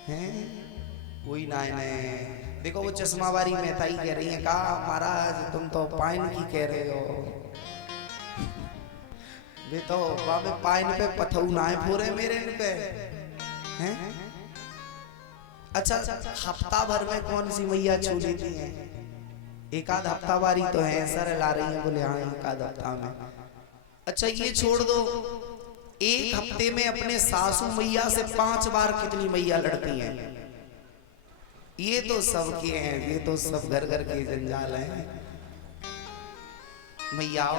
है। कोई ना है, देखो वो चश्मा वाली मेहताई कह रही है, कहा महाराज तुम तो पाइन की कह रहे हो, वे तो बाबे पाइन पे पथऊ ना है पूरे मेरे पे हैं। अच्छा हफ्ता भर में कौन सी मैया छू लेती है? एक आध हफ्ता बारी तो है, सर ला रही है बोले हाँ एक आध हफ्ता में। अच्छा ये छोड़ दो, एक हफ्ते में अपने सासू मैया से 5 बार कितनी मैया लड़ती हैं? ये तो सबके हैं, ये तो सब घर घर के जंजाल हैं। मैया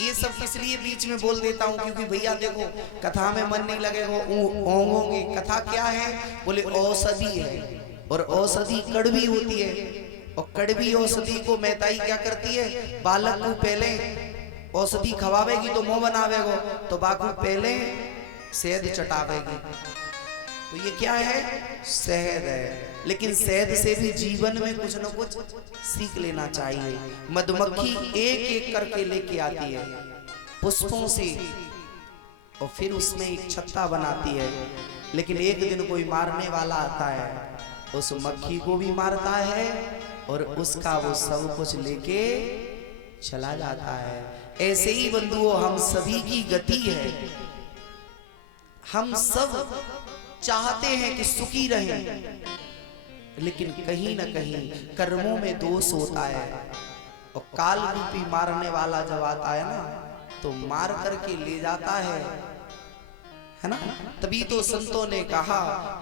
ये सब इसलिए बीच में बोल देता हूँ क्योंकि भैया देखो कथा में मन नहीं लगेगा, ओंगोगे। कथा क्या है? बोले औषधि है, और औषधि कड़वी होती है, और कड़वी औषधि को मेहताई क्या करती है? बालक को पहले औषधि खवावेगी तो मुंह बनावेगो, तो बाकू पहले शहद चटावेगी। तो ये क्या है? शहद है। लेकिन शहद से भी जीवन में कुछ न कुछ सीख लेना चाहिए। मधुमक्खी एक एक करके लेके आती है पुष्पों से, और फिर उसमें एक छत्ता बनाती है। लेकिन एक दिन कोई मारने वाला आता है, उस मक्खी को भी मारता है और उसका वो सब कुछ लेके चला जाता है। ऐसे ही बंधुओं हम सभी की गति है। हम सब चाहते हैं कि सुखी रहें, लेकिन कहीं ना कहीं कर्मों में दोष होता है। और काल रूपी मारने वाला जब आता है ना, तो मार करके ले जाता है ना। तभी तो संतों ने कहा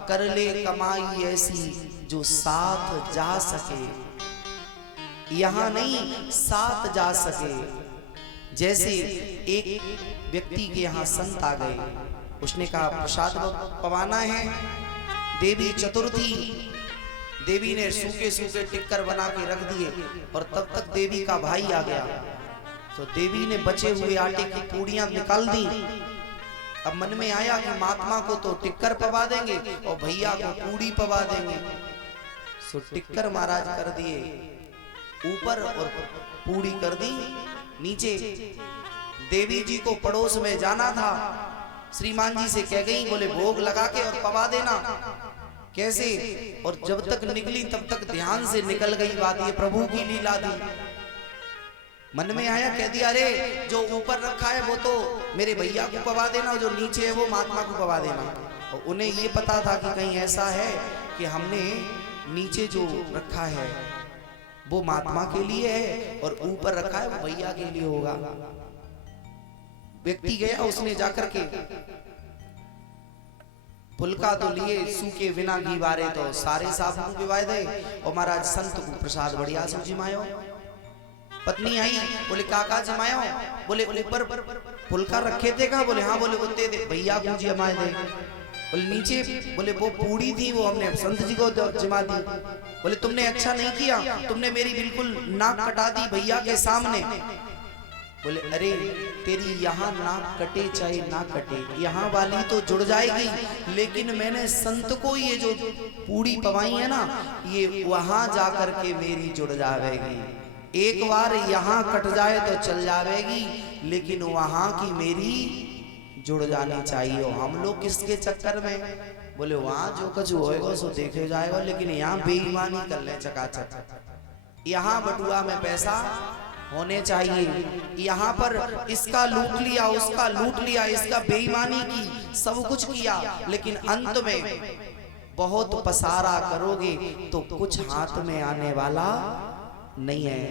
कर ले कमाई ऐसी जो साथ जा सके, यहां नहीं साथ जा सके। जैसे एक व्यक्ति के यहाँ संत आ गए, उसने कहा प्रसाद पवाना है, देवी चतुर्थी। देवी ने सूखे सूखे टिक्कर बना के रख दिए, और तब तक देवी का भाई आ गया। तो देवी ने बचे हुए आटे की पूड़ियां निकाल दी। अब मन में आया कि महात्मा को तो टिक्कर पवा देंगे और भैया को पूड़ी पवा देंगे। सो टिक्कर महाराज कर दिए ऊपर और पूड़ी कर दी नीचे। देवी जी को पड़ोस में जाना था, श्रीमान जी से कह गई बोले भोग लगा के और पवा देना। कैसे? और जब तक निकली तब तक ध्यान से निकल गई बात, ये प्रभु की लीला थी। मन में आया, कह दिया अरे जो ऊपर रखा है वो तो मेरे भैया को पवा देना, और जो नीचे है वो महात्मा को पवा देना। और उन्हें ये पता था कि कहीं ऐसा है कि हमने नीचे जो रखा है वो महात्मा के लिए है और ऊपर रखा है वो भैया के लिए होगा। व्यक्ति गया, उसने जाकर के फुलका तो लिए, सूखे बिना घी बारे तो सारे साबुन पिवाए दे। और महाराज संत को प्रसाद बढ़िया से जिमायो। पत्नी आई, बोले काका जमायो? बोले ऊपर फुलका रखे थे कहा? बोले हाँ। बोले वो दे दे भैया को जमाए दे। बोले नीचे? बोले वो पूड़ी थी वो हमने संत जी को जमा दी। बोले तुमने अच्छा नहीं किया, तुमने मेरी बिल्कुल नाक कटा दी भैया के सामने। बोले अरे तेरी यहाँ नाक कटे चाहे ना कटे, यहाँ वाली तो जुड़ जाएगी, लेकिन मैंने संत को ये जो पूड़ी पवाई है ना, ये वहां जाकर के मेरी जुड़ जाएगी। एक बार यहाँ कट जाए तो चल जाएगी, लेकिन वहां की मेरी जुड़ जानी चाहिए। हम लोग किसके चक्कर में, बोले वहां जो कुछ होएगा सो देखे जाएगा, लेकिन यहाँ बेईमानी कर ले चकाचक। यहाँ बटुआ में पैसा होने चाहिए, यहाँ पर इसका लूट लिया, उसका लूट लिया, इसका बेईमानी की, सब कुछ किया, लेकिन अंत में बहुत पसारा करोगे तो कुछ हाथ में आने वाला नहीं है।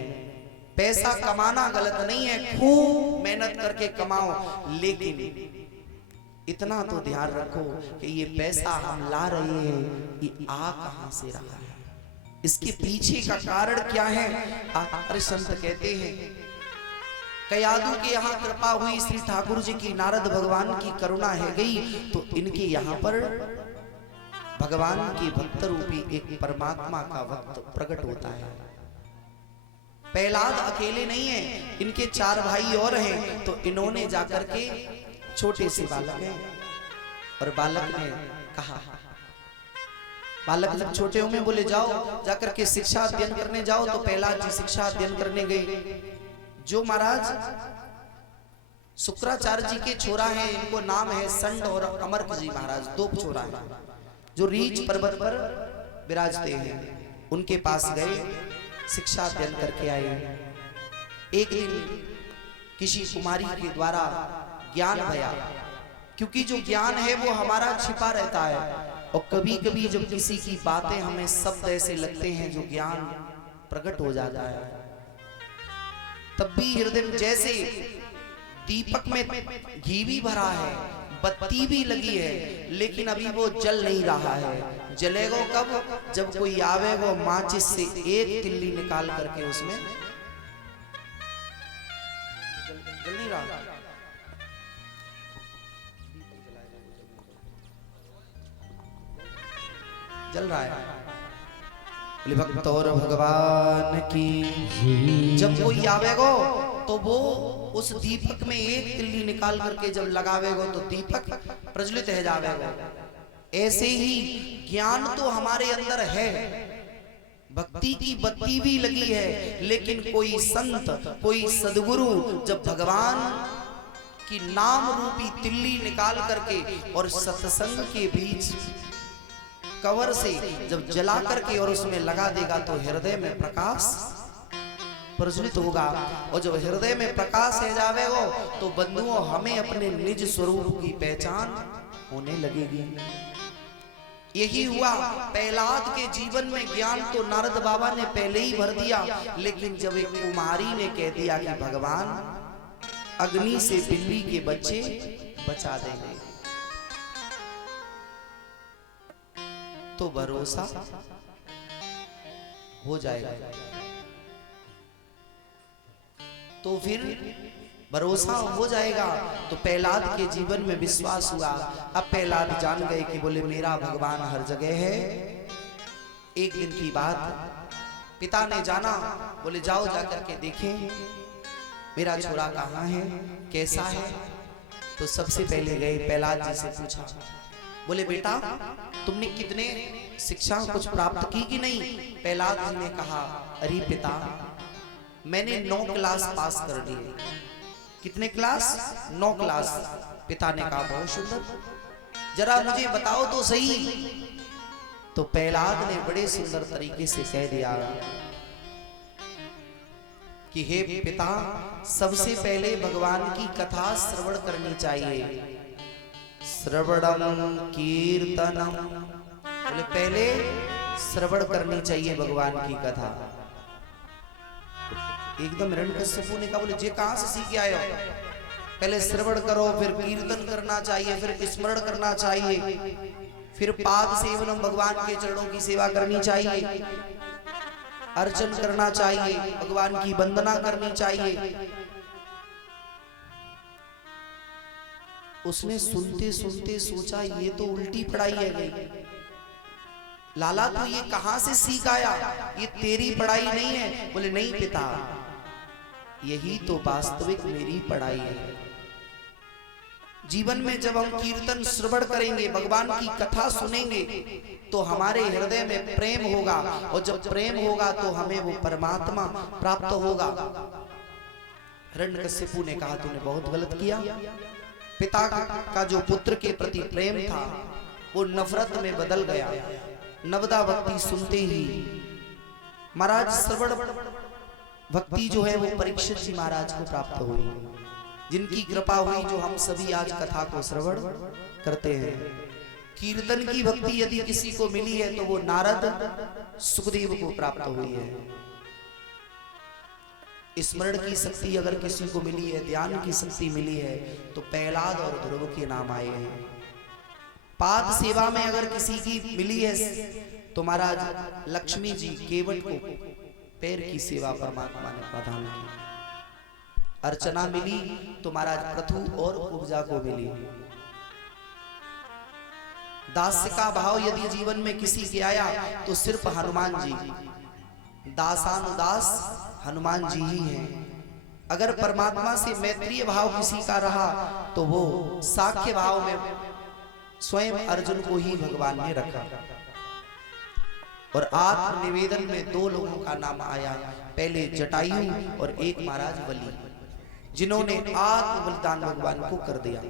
पैसा कमाना गलत नहीं है, खूब मेहनत करके कमाओ, लेकिन इतना तो ध्यान रखो कि ये पैसा हम ला रहे हैं, ये आ कहां से रहा है, इसके पीछे का कारण क्या है। आर्य संत कहते हैं कयादू के यहाँ कृपा हुई, श्री ठाकुर जी की, नारद भगवान की करुणा है गई, तो इनके यहाँ पर भगवान की भक्त रूपी एक परमात्मा का भक्त प्रकट होता है। प्रहलाद अकेले नहीं है, इनके 4 भाई और हैं, तो इन्होंने जाकर के, छोटे से बालक हैं, और बालक ने कहा, बालक जब छोटे होंगे बोले जाओ जाकर के शिक्षा अध्ययन करने जाओ, तो प्रहलाद जी शिक्षा अध्ययन करने गए। जो महाराज शुक्राचार्य जी के छोरा हैं, इनको नाम है संड और अमर्क जी महाराज, 2 छोरा हैं जो रीच पर्वत पर विराजते हैं, उनके पास गए, शिक्षा अध्ययन करके आए। एक दिन किसी कुमारी के द्वारा ज्ञान भया, क्योंकि जो ज्ञान है वो हमारा छिपा रहता है, और कभी कभी जब किसी की बातें हमें शब्द ऐसे लगते हैं जो ज्ञान प्रकट हो जाता है, तब भी हृदय में जैसे दीपक में घी भी भरा है, बत्ती भी लगी है, लेकिन अभी वो जल नहीं रहा है। जलेगा कब, जब कोई आवेगा माचिस से एक तिल्ली निकाल करके उसमें, जल नहीं रहा, जल रहा है। भक्त और भगवान की, जब कोई आवेगो तो वो उस दीपक में एक तिल्ली निकाल करके जब लगावेगो तो दीपक प्रज्वलित है जावेगा। ऐसे ही ज्ञान तो हमारे अंदर है, भक्ति की बत्ती भी लगी है, लेकिन कोई संत, कोई सदगुरु जब भगवान की नाम रूपी तिल्ली निकाल करके और सत्संग के बीच कवर से जब जला करके और उसमें लगा देगा, तो हृदय में प्रकाश प्रज्वलित होगा, और जब हृदय में प्रकाश है जावेगा तो बंधुओं हमें अपने निज स्वरूप की पहचान होने लगेगी। यही हुआ प्रहलाद के जीवन में। ज्ञान तो नारद बाबा ने पहले ही भर दिया, लेकिन जब एक कुमारी ने कह दिया कि भगवान अग्नि से बिल्ली के बच्चे बचा देंगे, तो भरोसा हो जाएगा। तो फिर भरोसा हो जाएगा, तो प्रहलाद के जीवन में विश्वास हुआ। अब प्रहलाद जान गए कि बोले मेरा भगवान हर जगह है। एक दिन की बात, पिता ने जाना, बोले जाओ जाकर के देखें मेरा छोरा कहाँ है, कैसा है। तो सबसे पहले गए, प्रहलाद जी से पूछा, बोले बेटा तुमने कितने शिक्षा कुछ प्राप्त की कि नहीं। प्रहलाद जी ने कहा, अरे पिता मैंने 9 क्लास पास कर लिए। कितने क्लास? 9 क्लास। पिता ने कहा बहुत सुंदर, जरा मुझे बताओ तो सही। तो प्रहलाद ने बड़े सुंदर तरीके से कह दिया कि हे पिता, सबसे पहले भगवान की कथा श्रवण करनी चाहिए। श्रवणम कीर्तनम, बोले पहले श्रवण करनी चाहिए भगवान की कथा। एकदम हिरण्यकश्यपु ने कहा, बोले जे कहां से सीख के आए हो? पहले श्रवण करो, फिर कीर्तन करना चाहिए, फिर स्मरण करना चाहिए, फिर पाद सेवनम, भगवान के चरणों की सेवा करनी चाहिए, अर्चन करना चाहिए, भगवान की वंदना करनी चाहिए। उसने सुनते सुनते सोचा ये तो उल्टी पढ़ाई है गई। लाला तो ये कहां से सीख आया, ये तेरी पढ़ाई नहीं है। बोले नहीं पिता, यही तो वास्तविक मेरी पढ़ाई है। जीवन में जब हम कीर्तन श्रवण करेंगे, भगवान की कथा सुनेंगे, तो हमारे हृदय में प्रेम होगा, और जब प्रेम होगा तो हमें वो परमात्मा प्राप्त होगा। हिरण्यकशिपु ने कहा तूने बहुत गलत किया। पिता का जो पुत्र के प्रति प्रेम था वो नफरत में बदल गया। नवदा भक्ति सुनते ही महाराज श्रवण भक्ति जो है वो परीक्षित जी महाराज को प्राप्त हुई, जिनकी कृपा हुई, जो हम सभी आज कथा को श्रवण करते हैं। कीर्तन की भक्ति यदि किसी को मिली है तो वो नारद सुखदेव को प्राप्त हुई है। स्मरण की शक्ति अगर किसी को मिली है, ध्यान की शक्ति मिली है, तो प्रहलाद और ध्रुव के नाम आए हैं। पाद सेवा में अगर किसी की मिली है तो महाराज लक्ष्मी जी केवट को पैर की सेवा परमात्मा ने प्रदान की। अर्चना मिली तो महाराज पृथु और उपजा को मिली। दास्य का भाव यदि जीवन में किसी के आया तो सिर्फ हनुमान जी, दासानुदास हनुमान जी ही हैं। अगर परमात्मा से मैत्रीय भाव किसी का रहा तो वो साख्य भाव में स्वयं अर्जुन को ही भगवान ने रखा। और आत्म निवेदन में दो लोगों का नाम आया, पहले जटायु और एक महाराज बलि, जिन्होंने आत्म बलिदान भगवान को कर दिया।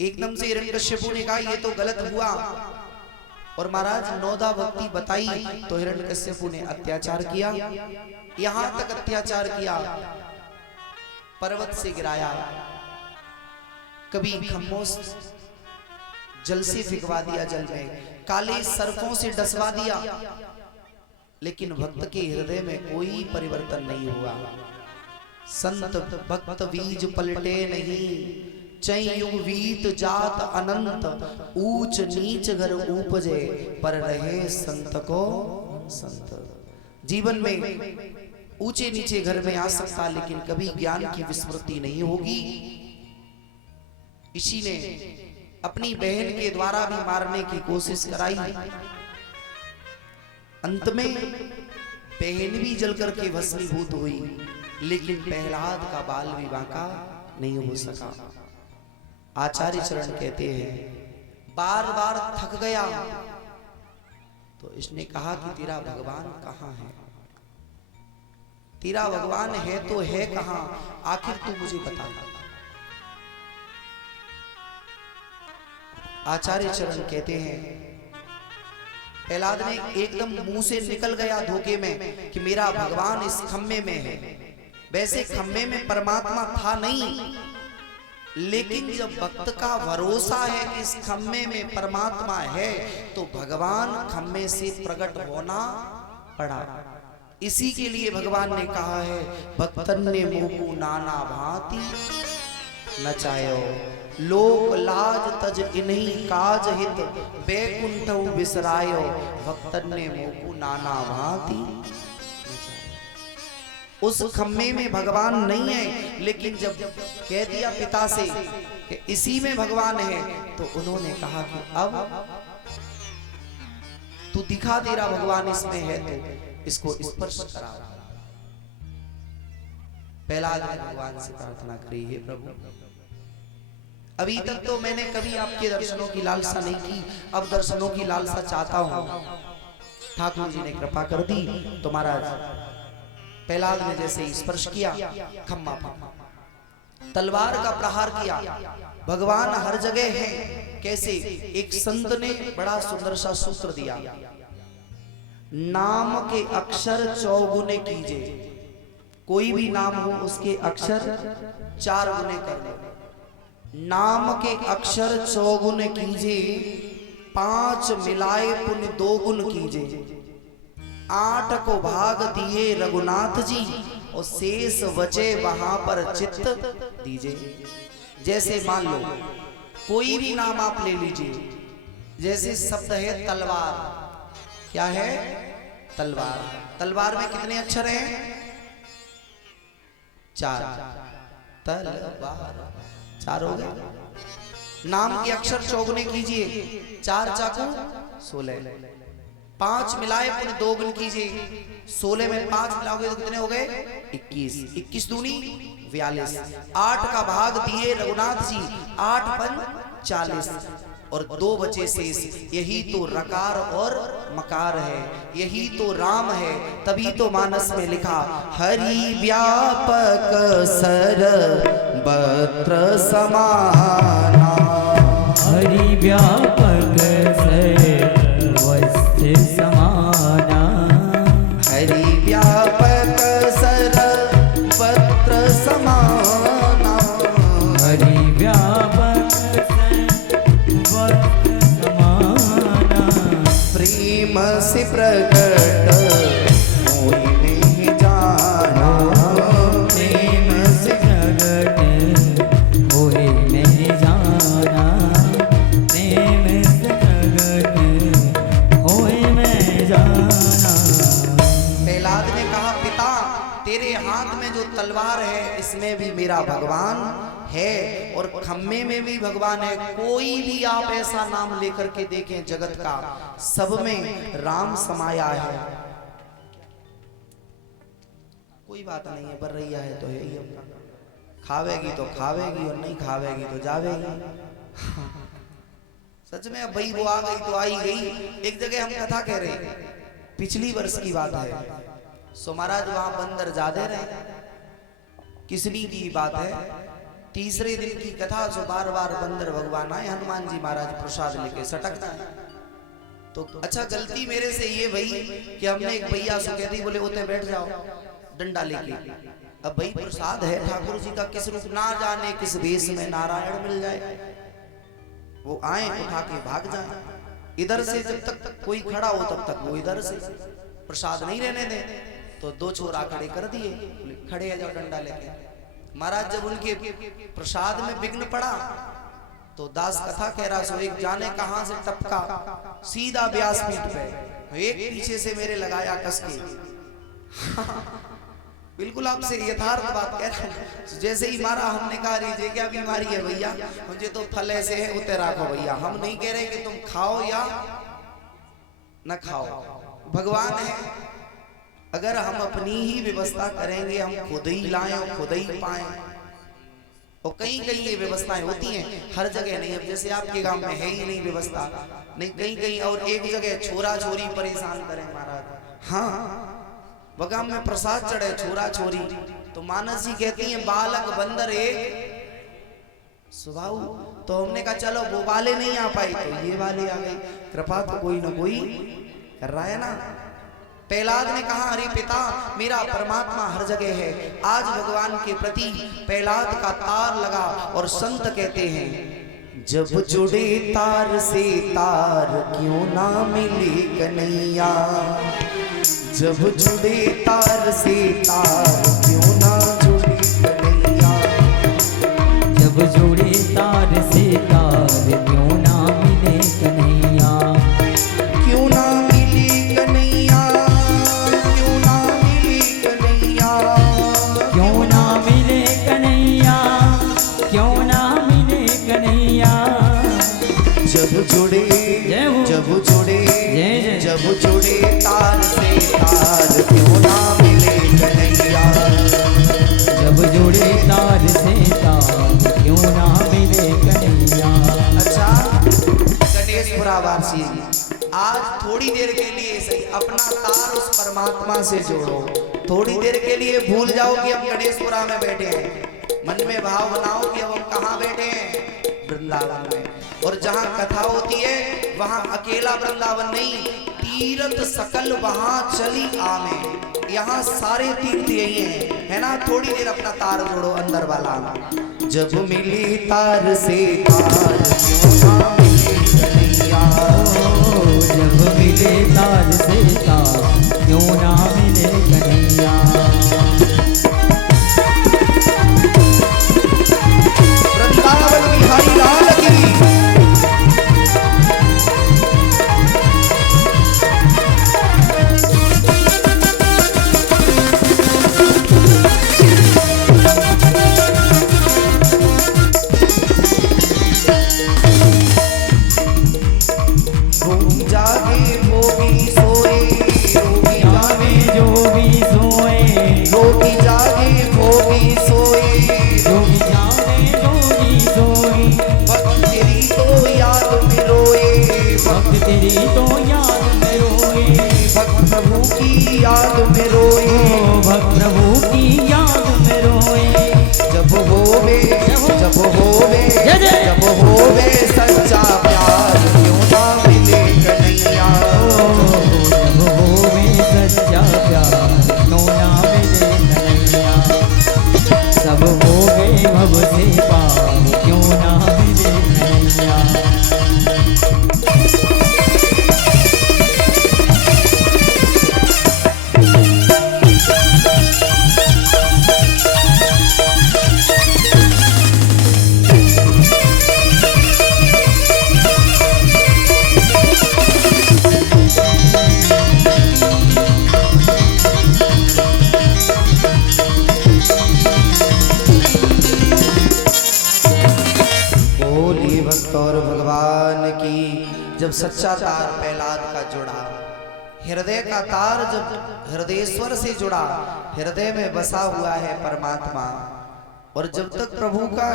एकदम से हिरण्यकशिपु ने कहा ये तो गलत हुआ, और महाराज नौदा भक्ति बताई तो हिरण्यकशिपु ने अत्याचार किया। यहां तक अत्याचार किया, पर्वत से गिराया, कभी खम्मोस जल से फिकवा दिया, जल में काले सर्पों से डसवा दिया, लेकिन भक्त के हृदय में कोई परिवर्तन नहीं हुआ। संत भक्त बीज पलटे नहीं, चै युग वीत जात अनंत, ऊंच नीच घर उपजे, पर रहे संत को संत। जीवन में ऊंचे नीचे घर में आ सकता, लेकिन कभी ज्ञान की विस्मृति नहीं होगी। इसी ने अपनी बहन के द्वारा भी मारने की कोशिश कराई, अंत में बहन भी जलकर के भस्मीभूत हुई, लेकिन प्रहलाद का बाल भी बांका नहीं हो सका। आचार्य चरण कहते हैं बार बार थक गया तो इसने कहा कि तेरा भगवान कहाँ है? तेरा भगवान है तो है कहाँ? आखिर तू मुझे बता। आचार्य चरण कहते हैं प्रहलाद ने एकदम मुंह से निकल गया धोखे में कि मेरा भगवान इस खम्मे में है। वैसे खम्मे में परमात्मा था नहीं, लेकिन जब भक्त का भरोसा है कि इस खम्मे में परमात्मा है तो भगवान खम्मे से प्रकट होना पड़ा। इसी के लिए भगवान ने कहा है भक्तन ने मोहु नाना भांति नचायो, लोक लाज तज इन्हीं काज हित, बैकुंठ बिसरायो, भक्तन ने मोहु नाना भांति। उस खम्मे में भगवान नहीं है, लेकिन जब कह दिया पिता से कि इसी में भगवान है तो उन्होंने कहा कि अब तू दिखा, तेरा भगवान इसमें है तो इसको स्पर्श करा। प्रहलाद ने भगवान से प्रार्थना करी, हे प्रभु अभी तक तो मैंने कभी आपके दर्शनों की लालसा नहीं की, अब दर्शनों की लालसा चाहता हूं। ठाकुर जी ने कृपा कर दी तो महाराज प्रहलाद ने जैसे स्पर्श किया, खम्मा फटा, तलवार का प्रहार किया। भगवान हर जगह है। कैसे? एक संत ने बड़ा सुंदर सा सूत्र दिया, नाम के अक्षर चौगुने कीजे। कोई भी नाम हो उसके अक्षर 4 गुने कर लो। नाम के अक्षर 4 गुने कीजे, 5 मिलाए पुण्य 2 गुण कीजे। 8 को भाग दिए रघुनाथ जी, और शेष बचे वहां पर चित्त दीजिए। जैसे मान लो कोई भी नाम आप ले लीजिए, जैसे शब्द है तलवार। क्या है? तलवार। तलवार में कितने अक्षर हैं? 4। तलवार 4 हो गए। नाम के अक्षर चौगुने कीजिए, 4 चाकू 16, 5 मिलाए पुण्य 2 गुण कीजिए, 16 में 5 मिलाओगे तो कितने हो गए? 21। 21 दूनी 42। 8 का भाग दिए रघुनाथ जी, 8 पन 40 और 2 बचे शेष। यही तो रकार और मकार है, यही तो राम है। तभी तो मानस में लिखा हरि व्यापक सर्वत्र समाना, हरि व्यापक सर्वस्य समाना, हरि व्यापक सर्वत्र समाना, हरि व्यापक सर्वत्र समाना, प्रेम से प्रकट मोहि नहीं जाना, प्रेम से प्रगट होए नहीं जाना, प्रेम से प्रगट होए नहीं जाना। प्रहलाद ने कहा पिता तेरे हाथ में जो तलवार है इसमें भी मेरा भगवान है और खम्मे में भी भगवान है। कोई भी आप ऐसा नाम लेकर के देखें जगत का, सब में राम समाया है। कोई बात नहीं है, बर्रैया है तो है ही अपना, खावेगी तो खावेगी और नहीं खावेगी तो जावेगी। सच में अब भाई वो आ गई तो आई गई। एक जगह हम कथा कह रहे, पिछली वर्ष की बात है, सो महाराज वहां बंदर ज्यादा रहे, किसनी की बात है, तीसरे दिन की कथा। जो बार बार बंदर भगवान आए, हनुमान जी महाराज प्रसाद लेके सटकता है। तो अच्छा गलती मेरे से ये भई कि हमने एक भैया से कह दी, बोले उते बैठ जाओ डंडा लेके। अब भाई प्रसाद है ठाकुर जी का, किस रूप ना जाने किस वेश में नारायण मिल जाए, वो आए उठा के भाग जाए। इधर से जब तक कोई खड़ा हो तब तक वो इधर से प्रसाद नहीं रहने दे, तो 2 छोरा खड़े कर दिए, खड़े आ जाओ डंडा लेके। महाराज जब उनके प्रसाद में विघ्न पड़ा तो दास कथा कह रहा, सो एक जाने कहां से टपका सीधा व्यासपीठ पे, एक पीछे से मेरे लगाया कस के। बिल्कुल आपसे यथार्थ बात कह रहा हूं। जैसे ही मारा हमने कहा रीजिए क्या बीमारी है भैया, मुझे तो फल ऐसे है उते राखो भैया, हम नहीं कह रहे कि तुम खाओ या न खाओ, भगवान है। अगर हम अपनी ही व्यवस्था करेंगे, हम खुद ही लाएं और खुद ही पाएं। और कहीं कहीं ये व्यवस्थाएं होती हैं, हर जगह नहीं। अब जैसे आपके गांव में है ही नहीं व्यवस्था, नहीं कहीं कहीं, और एक जगह छोरा छोरी परेशान करें महाराज। हाँ बगाम में प्रसाद चढ़े छोरा छोरी, तो मानस जी कहती हैं बालक बंदर एक स्वभाव। तो हमने कहा चलो वो वाले नहीं आ पाए तो ये वाले आ गए, कृपा तो कोई ना कोई कर रहा है ना। प्रहलाद ने कहा अरे पिता मेरा परमात्मा हर जगह है। आज भगवान के प्रति प्रहलाद का तार लगा और संत कहते हैं जब जुड़े तार से तार क्यों ना मिले कन्हैया, जब जुड़े तार से तार क्यों ना जुड़े कन्हैया, जब जुड़े तार से तार क्यों ना मिले कन्हैया, क्यों ना मिली कन्हैया, क्यों ना मिली कन्हैया, क्यों ना मिले कन्हैया, क्यों ना मिले कन्हैया। जब जुड़े जब जुड़े जब जुड़े तार से तार क्यों ना मिले कन्हैया, जब जुड़े तार से तार क्यों ना मिले कन्हैया। अच्छा गणेशपुरा वासी आज थोड़ी देर के लिए सही अपना तार उस परमात्मा से जोड़ो। थोड़ी देर के लिए भूल जाओ कि हम गणेशपुरा में बैठे हैं, मन में भाव बनाओ कि अब हम कहाँ बैठे हैं, वृंदावन में। और जहाँ कथा होती है वहाँ अकेला वृंदावन नहीं, तीर्थ सकल वहाँ चली आमे। यहाँ सारे तीर्थ यही है ना। थोड़ी देर अपना तार जोड़ो अंदर वाला। जब मिली तार से तार क्यों ना मिले कन्हैया, जब मिले तार से तार क्यों ना मिले कन्हैया। वृंदावन बिहारी लाल की जागे भोगी सो की याद में रोए। जब होवे जब होवे जय जय। जब होवे सच्चा प्यार क्यों ना मिले कन्हैया। जब होवे सच्चा प्यार क्यों ना मिले कन्हैया। सब हो गए भव से पार क्यों ना मिले कन्हैया। बोलिए भक्त और भगवान की। जब सच्चा तार प्रहलाद का जुड़ा, हृदय का तार जब हृदयेश्वर से जुड़ा, हृदय में बसा हुआ है परमात्मा। और जब तक प्रभु का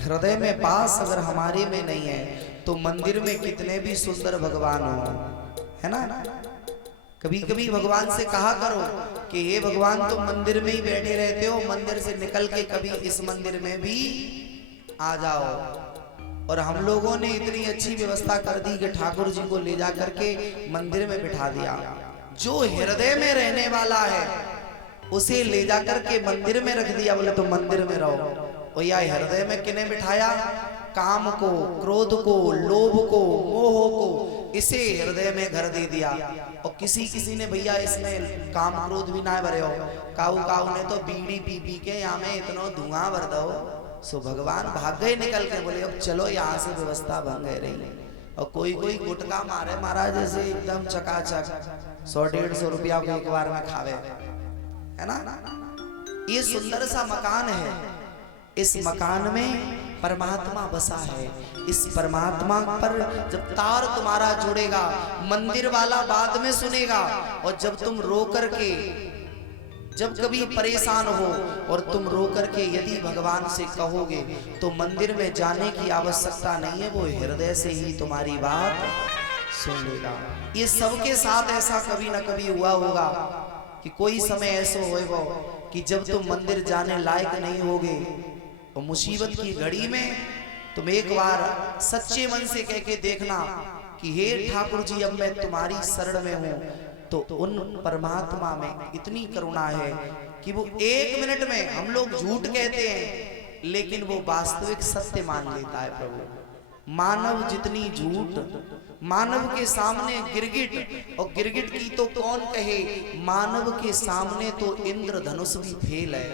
हृदय में पास अगर हमारे में नहीं है तो मंदिर में कितने भी सुंदर भगवान हो, है ना। कभी कभी भगवान से कहा करो कि हे भगवान तुम मंदिर में ही बैठे रहते हो, मंदिर से निकल के कभी इस मंदिर में भी आ जाओ। और हम लोगों ने इतनी अच्छी व्यवस्था कर दी कि ठाकुर जी को ले जा करके मंदिर में बिठा दिया। जो हृदय में रहने वाला है उसे ले जा करके मंदिर में रख दिया, बोले तुम मंदिर में रहो। और या हृदय में किने बिठाया? काम को, क्रोध को, लोभ को, मोह को, इसे हृदय में घर दे दिया। और किसी ने भैया इसमें काम क्रोध भी ना भरे हो, काऊ काऊ ने तो बीड़ी पी पी के यहाँ में इतना धुआं भर दो। सो भगवान भाग गए निकल के, बोले अब चलो यहाँ से व्यवस्था बन गए रही। और कोई गुटका मारे महाराज जैसे एकदम चकाचक 100-150 रुपया को एक बार में खावे, है ना। ये सुंदर सा मकान है, इस मकान में परमात्मा बसा है। इस परमात्मा पर जब तार तुम्हारा जुड़ेगा, मंदिर वाला बाद में सुनेगा। और जब तुम रो करके, जब कभी परेशान हो और तुम रो करके यदि भगवान से कहोगे तो मंदिर में जाने की आवश्यकता नहीं है, वो हृदय से ही तुम्हारी बात सुन लेगा। ये सबके साथ ऐसा कभी ना कभी हुआ होगा कि कोई समय ऐसा होएगा कि जब तुम मंदिर जाने लायक नहीं होगे और मुसीबत की घड़ी में तुम एक बार सच्चे मन से कह के देखना कि हे ठाकुर जी अब मैं तुम्हारी शरण में हूं। तो उन परमात्मा में इतनी करुणा है कि वो 1 मिनट में, हम लोग झूठ कहते हैं लेकिन वो वास्तविक सत्य मान लेता है प्रभु। मानव जितनी झूठ, मानव के सामने गिरगिट, और गिरगिट की तो कौन कहे, मानव के सामने तो इंद्रधनुष भी फेल है।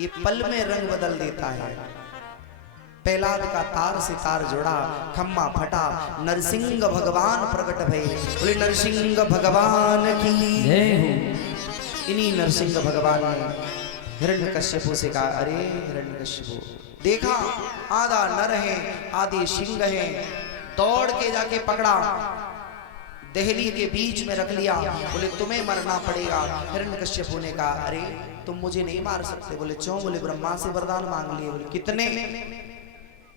ये पल में रंग बदल देता है। प्रहलाद का तार से तार जुड़ा, खम्मा फटा, नरसिंह भगवान प्रकट भये। बोले नरसिंह भगवान की जय हो। इन्हीं नरसिंह भगवान ने हिरण्यकश्यपु से कहा, अरे हिरण्यकश्यपु देखा आधा नर है आधे सिंह है, दौड़ के जाके पकड़ा, दहली के बीच में रख लिया। बोले तुम्हें मरना पड़ेगा। हिरण्यकश्यपु ने कहा, अरे तुम मुझे नहीं मार सकते। बोले क्यों? बोले ब्रह्मा से वरदान मांग लिए। बोले कितने?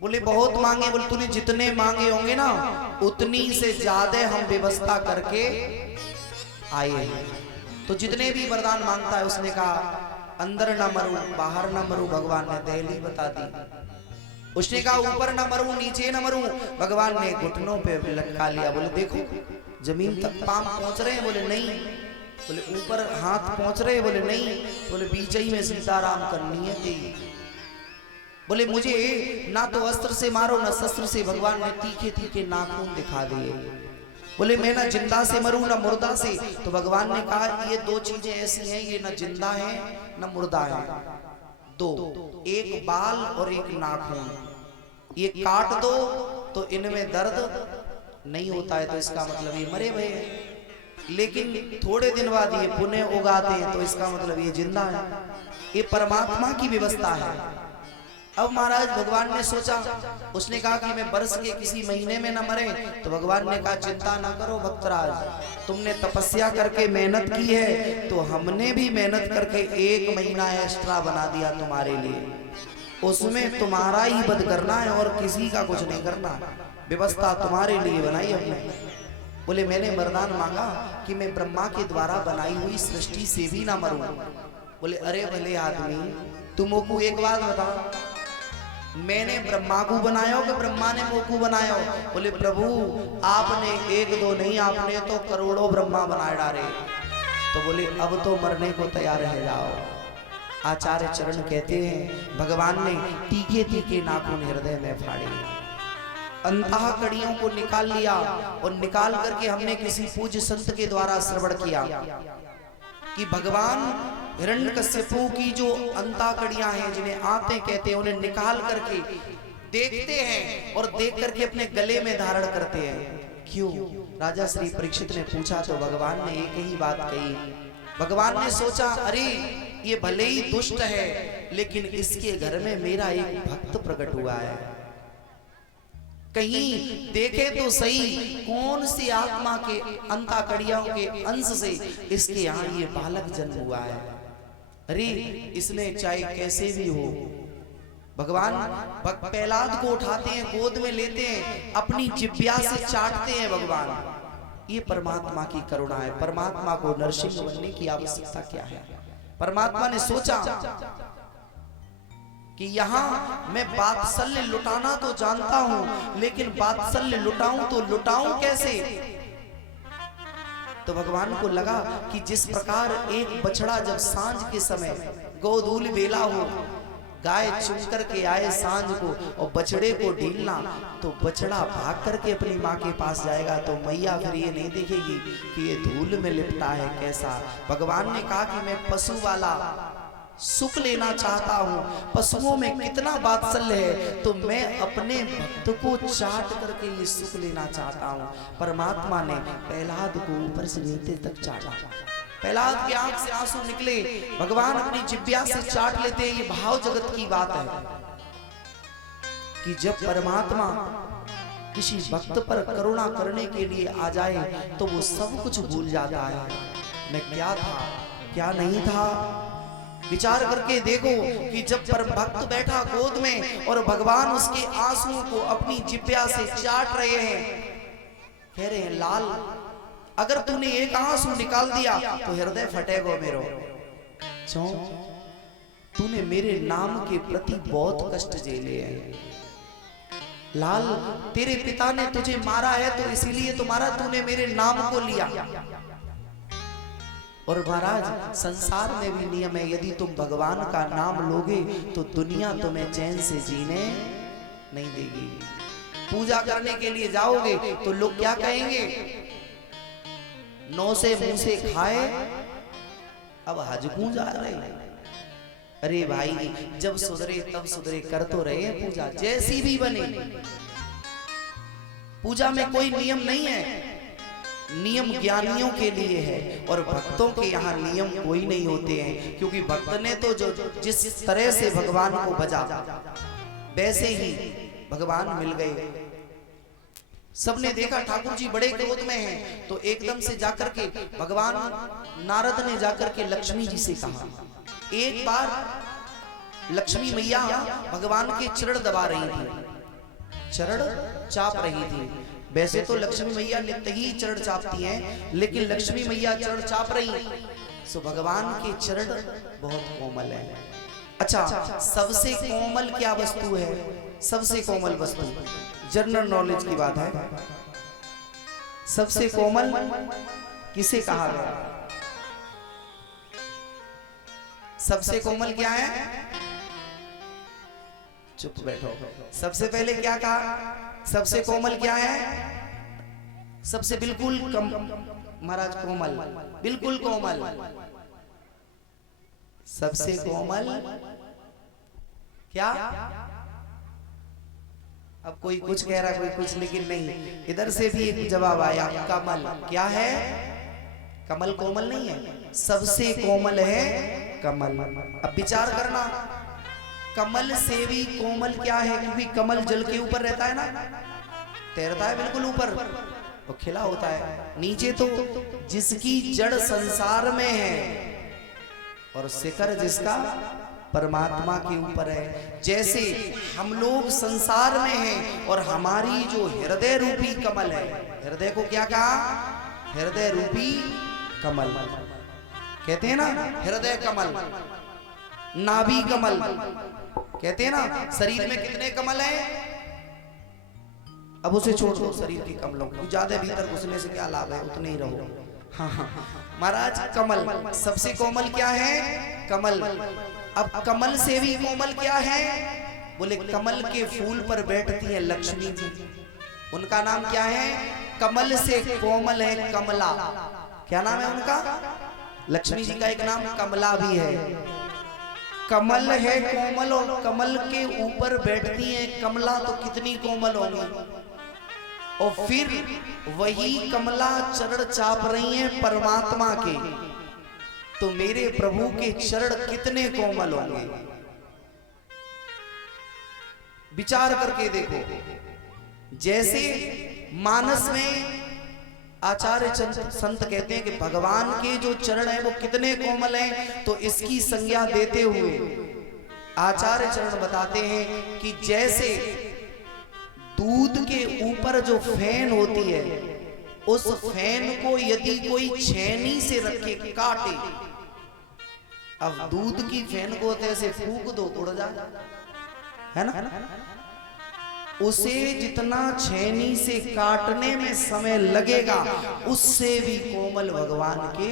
बोले बहुत मांगे। बोले तूने जितने मांगे होंगे ना उतनी से ज्यादा हम व्यवस्था करके आए हैं। तो जितने भी वरदान मांगता है, उसने कहा अंदर न मरूं बाहर न मरूं, भगवान ने दहली बता दी। उसने कहा ऊपर न मरूं नीचे न मरूं, भगवान ने घुटनों पे लटका लिया। बोले देखो जमीन तक पांव पहुंच रहे हैं। बोले नहीं। बोले ऊपर हाथ पहुंच रहे? बोले नहीं। बोले बीच ही में सीताराम करनी है तेरी। बोले मुझे ना तो अस्त्र से मारो ना शस्त्र से। भगवान ने तीखे तीखे नाखून दिखा दिए। बोले मैं ना जिंदा से मरूं ना मुर्दा से। तो भगवान ने कहा ये दो चीजें ऐसी हैं, ये ना जिंदा है ना मुर्दा है, दो, एक बाल और एक नाखून। ये काट दो तो इनमें दर्द नहीं होता है, तो इसका मतलब ये मरे हुए हैं। लेकिन थोड़े दिन बाद ये पुनः उगाते हैं, तो इसका मतलब ये जिंदा है। ये परमात्मा की व्यवस्था है। अब महाराज भगवान ने सोचा, उसने कहा कि मैं वर्ष के किसी महीने में न मरे। तो भगवान ने कहा चिंता ना करो भक्तराज, तुमने तपस्या करके मेहनत की है, तो हमने भी मेहनत करके 1 महीना एक्स्ट्रा बना दिया तुम्हारे लिए। उसमें तुम्हारा ही वध करना है और किसी का कुछ नहीं करना। व्यवस्था तुम्हारे लिए बनाई हमने। बोले मैंने वरदान मांगा कि मैं ब्रह्मा के द्वारा बनाई हुई सृष्टि से भी ना मरूं। बोले अरे भले आदमी, तुम मोकू एक बात बता, मैंने ब्रह्मा को बनाया कि ब्रह्मा ने मोकू बनाया? बोले प्रभु आपने एक दो नहीं, आपने तो करोड़ों ब्रह्मा बना डाले। तो बोले अब तो मरने को तैयार रह जाओ। आचार्य चरण कहते हैं भगवान ने तीखे तीखे नाखून हृदय में फाड़े, अंतः कड़ियों को निकाल लिया और निकाल करके हमने किसी पूज्य संत के द्वारा श्रवण किया कि भगवान हिरण्यकश्यपु की जो अंताकड़ियां हैं, जिन्हें आंतें कहते हैं, उन्हें निकाल करके देखते हैं और देख करके अपने गले में धारण करते हैं। क्यों? राजा श्री परीक्षित ने पूछा तो भगवान ने एक ही बात कही। भगवान ने सोचा अरे ये भले ही दुष्ट है, लेकिन इसके घर में मेरा एक भक्त प्रकट हुआ है, कहीं देखे तो सही कौन सी आत्मा के अंताकड़ियों के अंश से इसके यहाँ ये बालक जन्म हुआ है। अरे इसमें चाहे कैसे भी हो, भगवान प्रहलाद को उठाते हैं, गोद में लेते हैं, अपनी जिह्वा से चाटते हैं भगवान। ये परमात्मा की करुणा है। परमात्मा को नरसिंह बनने की आवश्यकता क्या है? परमात्मा ने सोचा कि यहाँ मैं वात्सल्य लुटाना तो जानता हूं, लेकिन वात्सल्य लुटाऊं तो लुटाऊं कैसे? तो भगवान को लगा कि जिस प्रकार एक बछड़ा जब सांझ के समय गोधूल बेला हो, गाय चुन करके आए सांझ को और बछड़े को ढीलना, तो बछड़ा भाग करके अपनी माँ के पास जाएगा, तो मैया फिर ये नहीं देखेगी कि ये धूल में लिपटा है कैसा। भगवान ने कहा कि मैं पशु वाला सुख लेना चाहता हूँ, पशुओं में कितना वात्सल्य है, तो मैं अपने भक्त को चाट करके ये सुख लेना चाहता हूँ। परमात्मा ने प्रहलाद को ऊपर से नीचे तक चाटा। प्रहलाद की आंख से आंसू निकले, भगवान अपनी जिह्वा से चाट लेते हैं। ये भाव जगत की बात है कि जब परमात्मा किसी भक्त पर करुणा करने के लिए आ जाए तो वो सब कुछ भूल जाता है। मैं क्या था क्या नहीं था, विचार करके देखो कि जब परम भक्त बैठा गोद में और भगवान उसके आंसुओं को अपनी जिह्वा से चाट रहे हैं, कह रहे हैं लाल अगर तूने एक आंसू निकाल दिया तो हृदय फटेगा मेरो। क्यों? तूने मेरे नाम के प्रति बहुत कष्ट झेले हैं लाल, तेरे पिता ने तुझे मारा है तो इसीलिए तुम्हारा तूने मेरे नाम को लिया। और महाराज संसार में भी नियम है, यदि तुम भगवान का नाम लोगे तो दुनिया तुम्हें चैन से जीने नहीं देगी। पूजा करने के लिए जाओगे तो लोग क्या कहेंगे, नौ से मुंह से खाए अब हज क्यों जा रहे। अरे भाई जब सुधरे तब सुधरे, कर तो रहे हैं पूजा जैसी भी बने। पूजा में कोई नियम नहीं है, नियम ज्ञानियों के लिए है और भक्तों के यहाँ नियम कोई नहीं होते हैं, क्योंकि भक्त ने तो जो जिस तरह से भगवान को भजा वैसे ही भगवान मिल गए। सबने देखा ठाकुर जी बड़े क्रोध में हैं, तो एकदम से जाकर के भगवान नारद ने जाकर के लक्ष्मी जी से कहा। एक बार लक्ष्मी मैया भगवान के चरण दबा रही थी, चरण चाप रही थी। वैसे तो लक्ष्मी मैया नित्य ही चरण चापती हैं, लेकिन लक्ष्मी मैया चरण चाप रही, सो भगवान के चरण बहुत कोमल है। अच्छा, सबसे कोमल क्या वस्तु है? सबसे कोमल वस्तु जनरल नॉलेज की बात है, सबसे कोमल किसे कहा गया? सबसे कोमल क्या है? चुप बैठो। सबसे पहले क्या कहा? सबसे कोमल क्या है? सबसे बिल्कुल महाराज कोमल, बिल्कुल कोमल। सबसे कोमल क्या? अब कोई कुछ कह रहा कोई कुछ, लेकिन नहीं, इधर से भी एक जवाब आया, कमल। क्या है? कमल कोमल नहीं है, सबसे कोमल है कमल। अब विचार करना, कमल से भी कोमल क्या है? क्योंकि कमल जल के ऊपर रहता है ना, तैरता है बिल्कुल ऊपर और खिला होता है नीचे। तो जिसकी जड़ संसार में है और शिखर जिसका परमात्मा के ऊपर है, जैसे हम लोग संसार में हैं और हमारी जो हृदय रूपी कमल है, हृदय को क्या कहा? हृदय रूपी कमल। कहते हैं ना हृदय कमल, नाभि कमल, कहते हैं ना शरीर में कितने कमल हैं। अब उसे छोड़ दो शरीर के कमलों को, ज्यादा भीतर घुसने से क्या लाभ है, उतने ही रहो। हाँ हाँ महाराज कमल सबसे कोमल क्या है, कमल। अब कमल से भी कोमल क्या है, बोले कमल के फूल पर बैठती है लक्ष्मी जी, उनका नाम क्या है, कमल से कोमल है कमला। क्या नाम है उनका, लक्ष्मी जी का एक नाम कमला भी है। कमल है कोमल और कमल के ऊपर बैठती है कमला, तो कितनी कोमल होगी। और फिर वही कमला चरण चाप रही है परमात्मा के, तो मेरे प्रभु के चरण कितने कोमल होंगे। विचार करके देखो, जैसे मानस में आचार्य संत कहते हैं कि भगवान के जो चरण हैं वो कितने कोमल हैं, तो इसकी संज्ञा देते हुए आचार्य चरण बताते हैं कि जैसे दूध के ऊपर जो फैन होती है, उस फैन को यदि कोई छेनी से रख के काटे, अब दूध की फैन को ऐसे फूंक दो उड़ जाए, है ना। उसे जितना छेनी से काटने में समय लगेगा, उससे भी कोमल भगवान के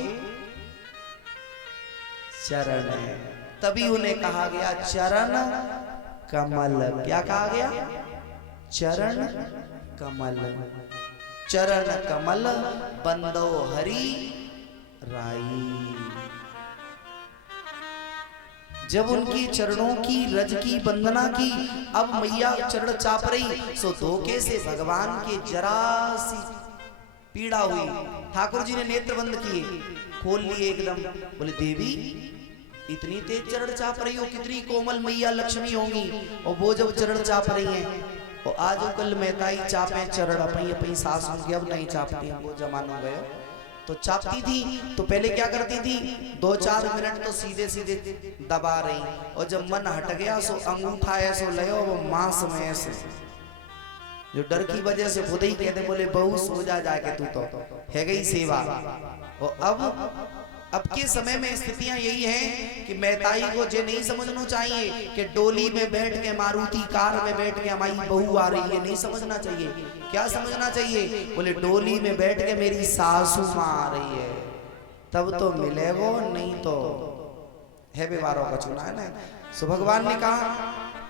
चरण है। तभी उन्हें कहा गया चरण कमल। क्या कहा गया, चरण कमल। चरण कमल बंदो हरि राई। जब उनकी चरणों की रज की वंदना की, अब मैया चरण चाप रही, सो धोखे से भगवान के जरा सी पीड़ा हुई। ठाकुर जी ने नेत्र बंद किए, खोल लिए एकदम, बोले देवी इतनी तेज चरण चाप रही हो, कितनी कोमल मैया लक्ष्मी होंगी। और वो जब चरण चाप रही हैं, और आज कल मेहताई चापे चरण अपनी अपनी सास होंगी, अब नहीं चापती, वो जमाना गया। तो चापती थी तो पहले क्या करती थी, 2-4 मिनट तो सीधे सीधे दबा रही, और जब मन हट गया सो अंगूठा ऐसो लयो, वो मांस में ऐसे, जो डर की वजह से खुद ही कहते, बोले बहू सो जा जाके, तू तो है गई सेवा। और अब के समय में स्थितियां यही हैं कि मेहताई को ये नहीं समझना चाहिए कि डोली में बैठ के, मारुति कार में बैठ के हमारी बहू आ रही है, नहीं समझना चाहिए। क्या समझना चाहिए, बोले डोली में बैठ के मेरी सासू माँ आ रही है, तब तो मिले वो, नहीं तो है व्यवहारों का चुना है ना। सो भगवान ने कहा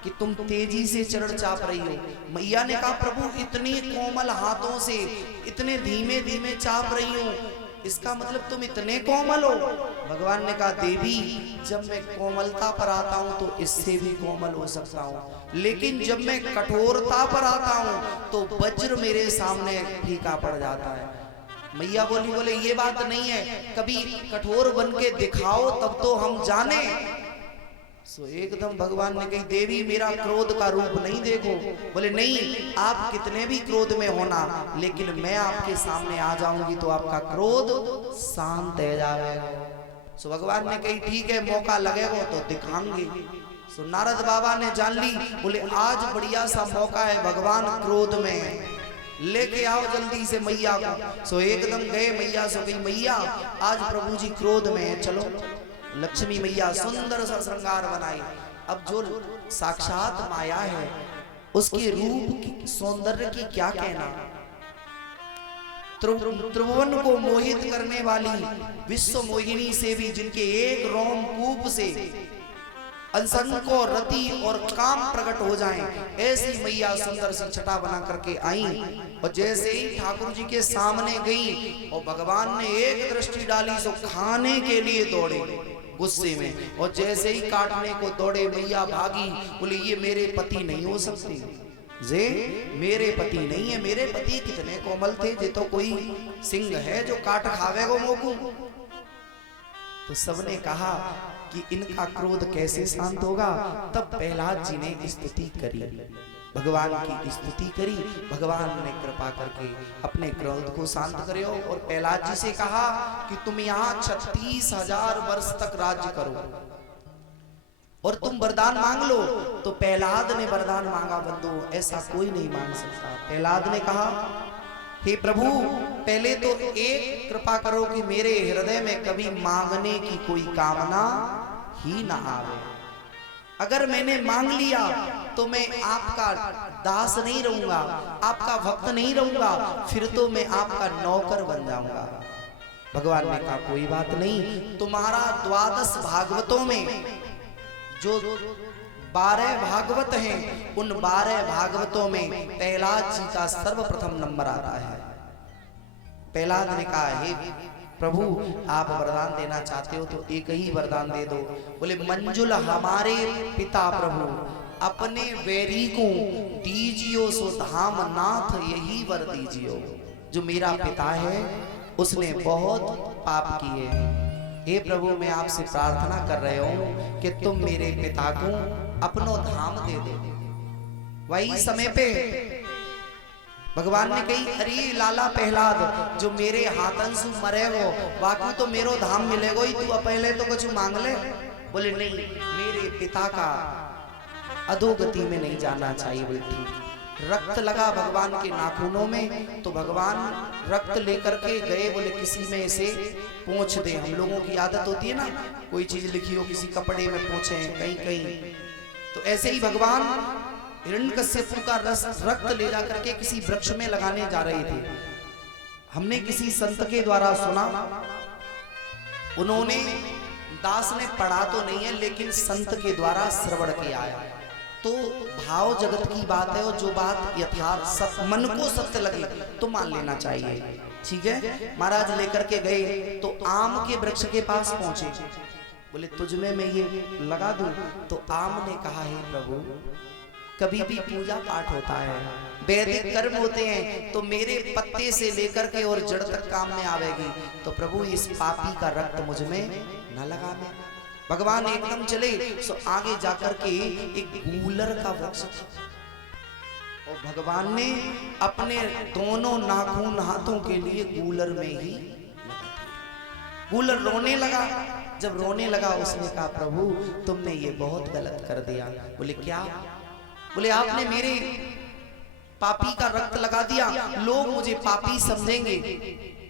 कि तुम तेजी से चरण चाप रही हो। मैया ने कहा प्रभु इतने कोमल हाथों से इतने धीमे धीमे चाप रही हो, इसका मतलब तुम इतने कोमल हो। भगवान ने कहा देवी जब मैं कोमलता पर आता हूं तो इससे भी कोमल हो सकता हूं, लेकिन जब मैं कठोरता पर आता हूं तो वज्र मेरे सामने फीका पड़ जाता है। मैया बोले ये बात नहीं है, कभी कठोर बन के दिखाओ तब तो हम जाने। सो एकदम भगवान ने कही देवी मेरा क्रोध का रूप नहीं देखो। बोले नहीं, आप कितने भी क्रोध में होना, लेकिन मैं आपके सामने आ जाऊंगी तो आपका क्रोध शांत हो जाएगा। सो भगवान ने कही ठीक है, मौका लगेगा तो दिखाएंगे। सो नारद बाबा ने जान ली, बोले आज बढ़िया सा मौका है, भगवान क्रोध में, लेके आओ जल्दी से मैया को। सो एकदम गए मैया से, कही मैया आज प्रभु जी क्रोध में है, चलो। लक्ष्मी मैया सुंदर सा श्रृंगार बनाई। अब जो साक्षात माया है उसके रूप की सौंदर्य की क्या कहना। त्रिभुवन को मोहित करने वाली विश्व मोहिनी से भी, जिनके एक रोमकूप से असंख्य रति और काम प्रकट हो जाएं, ऐसी मैया सुंदर सी छटा बना करके आई। और जैसे ही ठाकुर जी के सामने गई और भगवान ने एक दृष्टि डाली, सो खाने के लिए दौड़े गुस्से में, और जैसे ही काटने को दौड़े मैया भागी। बोली ये मेरे पति नहीं हो सकती, जे मेरे पति नहीं है। मेरे पति कितने कोमल थे, जे तो कोई सिंह है जो काट खावेगो मोकू। तो सबने कहा कि इनका क्रोध कैसे शांत होगा। तब प्रहलाद जी ने स्तुति करी, भगवान की स्तुति करी। भगवान ने कृपा करके अपने क्रोध को शांत करे और प्रहलाद जी से कहा कि तुम यहाँ 36,000 वर्ष तक राज्य करो और तुम वरदान मांग लो। तो प्रहलाद ने वरदान मांगा, बंधु ऐसा कोई नहीं मांग सकता। प्रहलाद ने कहा हे प्रभु पहले तो एक कृपा करो कि मेरे हृदय में कभी मांगने की कोई कामना ही ना आवे। अगर मैंने मांग लिया तो मैं आपका दास नहीं रहूंगा, आपका भक्त नहीं रहूंगा, फिर तो मैं आपका नौकर बन जाऊंगा। भगवान ने कहा कोई बात नहीं, तुम्हारा 12 भागवतों में जो 12 भागवत हैं, उन 12 भागवतों में प्रहलाद जी का सर्वप्रथम नंबर आता है। प्रहलाद ने कहा हे प्रभु आप वरदान देना चाहते हो तो एक ही वरदान दे दो। बोले मंजुल हमारे पिता प्रभु अपने वैरी को दीजियो सो धाम नाथ यही वर दीजियो। जो मेरा पिता है उसने बहुत पाप किए, हे प्रभु मैं आपसे प्रार्थना कर रहे हूं कि तुम मेरे पिता को अपनो धाम दे दो। वही समय पे भगवान ने कही अरे लाला प्रहलाद जो मेरे हाथन से मरे हो बाकी तो मेरो धाम मिलेगो ही, तू पहले तो कुछ मांग ले। बोले नहीं मेरे पिता का अधोगति में नहीं जाना चाहिए। बोले ठीक। रक्त लगा भगवान के नाखूनों में तो भगवान रक्त लेकर के गए। बोले किसी में इसे पोंछ दे। हम लोगों की आदत होती है ना कोई चीज लिखी हो किसी कपड़े में पोंछे कहीं कहीं, तो ऐसे ही भगवान हिरण्यकश्यप का रक्त ले जा करके किसी वृक्ष में लगाने जा रहे थे। हमने किसी संत के द्वारा सुना, उन्होंने दास ने पढ़ा तो नहीं है लेकिन संत के द्वारा श्रवण किया है। तो भाव जगत की बात है और जो बात यथार्थ मन को सत्य लगे तो मान लेना चाहिए। ठीक है। महाराज लेकर के गए तो आम के वृक्ष के पास पहुंचे। बोले तुझमें मैं ये लगा दूं? तो आम ने कहा है प्रभु कभी भी पूजा पाठ होता है, वैदिक कर्म होते हैं, तो मेरे पत्ते से लेकर के और जड़ तक काम में आवेगी, तो प्रभु इस पापी का रक्त मुझ में न लगा दे। भगवान एकदम चले सो आगे जाकर के एक गूलर का वृक्ष और भगवान ने अपने दोनों नाखून हाथों के लिए गूलर में ही लगा दिया। गूलर रोने लगा। जब रोने लगा उसने कहा प्रभु तुमने ये बहुत गलत कर दिया। बोले क्या? बोले आपने मेरे पापी का रक्त लगा दिया, लोग मुझे पापी समझेंगे।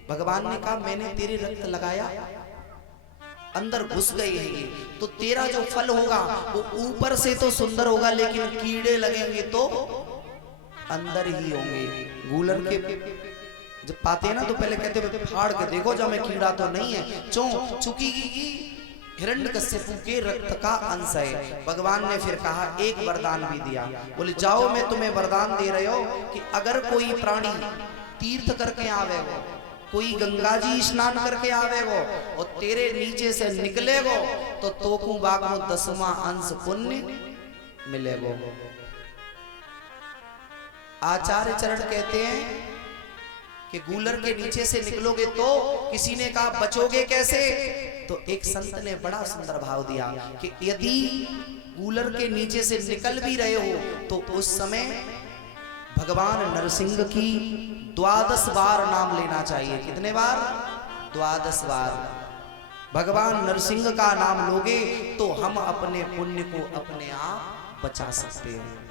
भगवान ने कहा मैंने तेरे रक्त लगाया, अंदर घुस गई है ये, तो तेरा जो फल होगा वो ऊपर से तो सुंदर होगा लेकिन कीड़े लगेंगे तो अंदर ही होंगे। गूलर के जब पाते हैं ना तो पहले कहते फाड़ के देखो जब मैं कीड़ा तो नहीं है, चूंकि हिरण्यकश्यप के रक्त का अंश है। भगवान ने फिर कहा एक वरदान भी दिया। बोले जाओ मैं तुम्हें वरदान दे रहे हो कि अगर कोई प्राणी तीर्थ करके आवेगो, कोई गंगा जी स्नान करके आवेगो और तेरे नीचे से निकलेगो तो तोकू बागो 10वां अंश पुण्य मिलेगो। आचार्य चरण कहते हैं कि गूलर के नीचे से निकलोगे तो, किसी ने कहा बचोगे कैसे? तो एक संत ने बड़ा सुंदर भाव दिया कि यदि गूलर के नीचे से निकल भी रहे हो तो उस समय भगवान नरसिंह की 12 बार नाम लेना चाहिए। कितने बार? 12 बार भगवान नरसिंह का नाम लोगे तो हम अपने पुण्य को अपने आप बचा सकते हैं।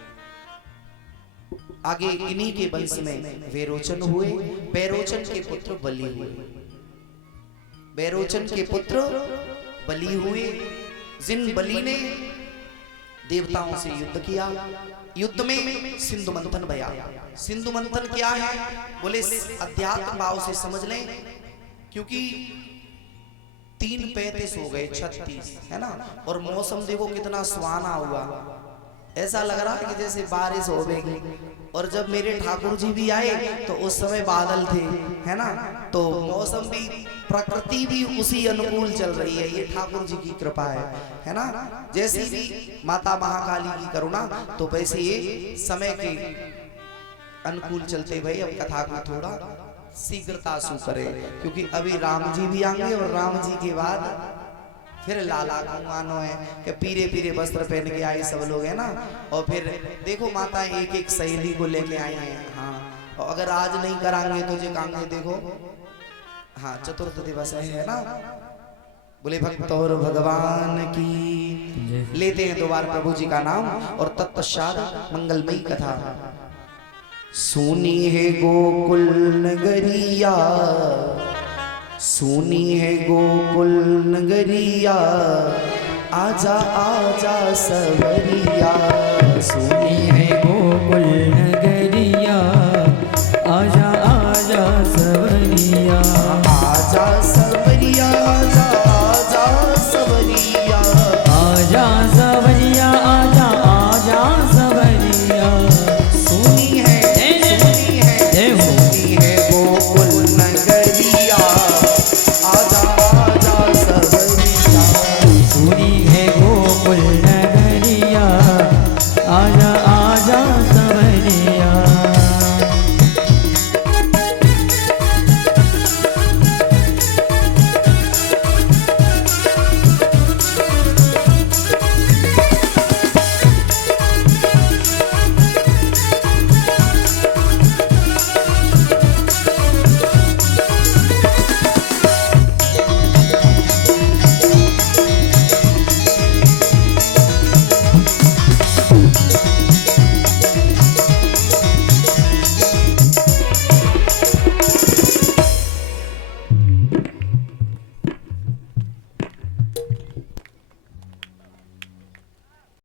आगे इन्हीं के वंश में वेरोचन हुए, वेरोचन के पुत्र बलि हुए। वेरोचन के पुत्र बलि हुए, जिन बलि ने देवताओं से युद्ध किया। युद्ध में सिंधु मंथन भया। सिंधु मंथन क्या है? बोले अध्यात्म भाव से समझ लें, क्योंकि 3 पैंतीस हो गए 36 है ना, और मौसम देखो कितना सुहाना हुआ। ऐसा लग रहा है कि जैसे बारिश होगी। और जब मेरे ठाकुर जी भी आए तो उस समय बादल थे, है ना, तो मौसम भी प्रकृति भी उसी अनुकूल चल रही है। ये ठाकुर जी की कृपा है ना। जैसी भी माता महाकाली की करुणा, तो वैसे ये समय के अनुकूल चलते भाई। अब कथा को थोड़ा शीघ्रता से करे, क्योंकि अभी राम जी भी आएंगे और राम जी के बाद फिर लाला मानो है कि पीरे पीरे वस्त्र पहन के आए सब लोग, है ना। और फिर देखो माता एक एक सहेली को लेके आई हैं। हाँ, और अगर आज नहीं करांगे तो जो कांगे देखो। हाँ, चतुर्थ दिवस है ना। बोले भक्त और भगवान की। लेते हैं 2 बार प्रभु जी का नाम और तत्पश्चात मंगलमयी कथा। सुनी है गोकुल नगरिया, सुनी है गोकुल नगरिया, आजा आजा सवरिया। सुनी है गोकुल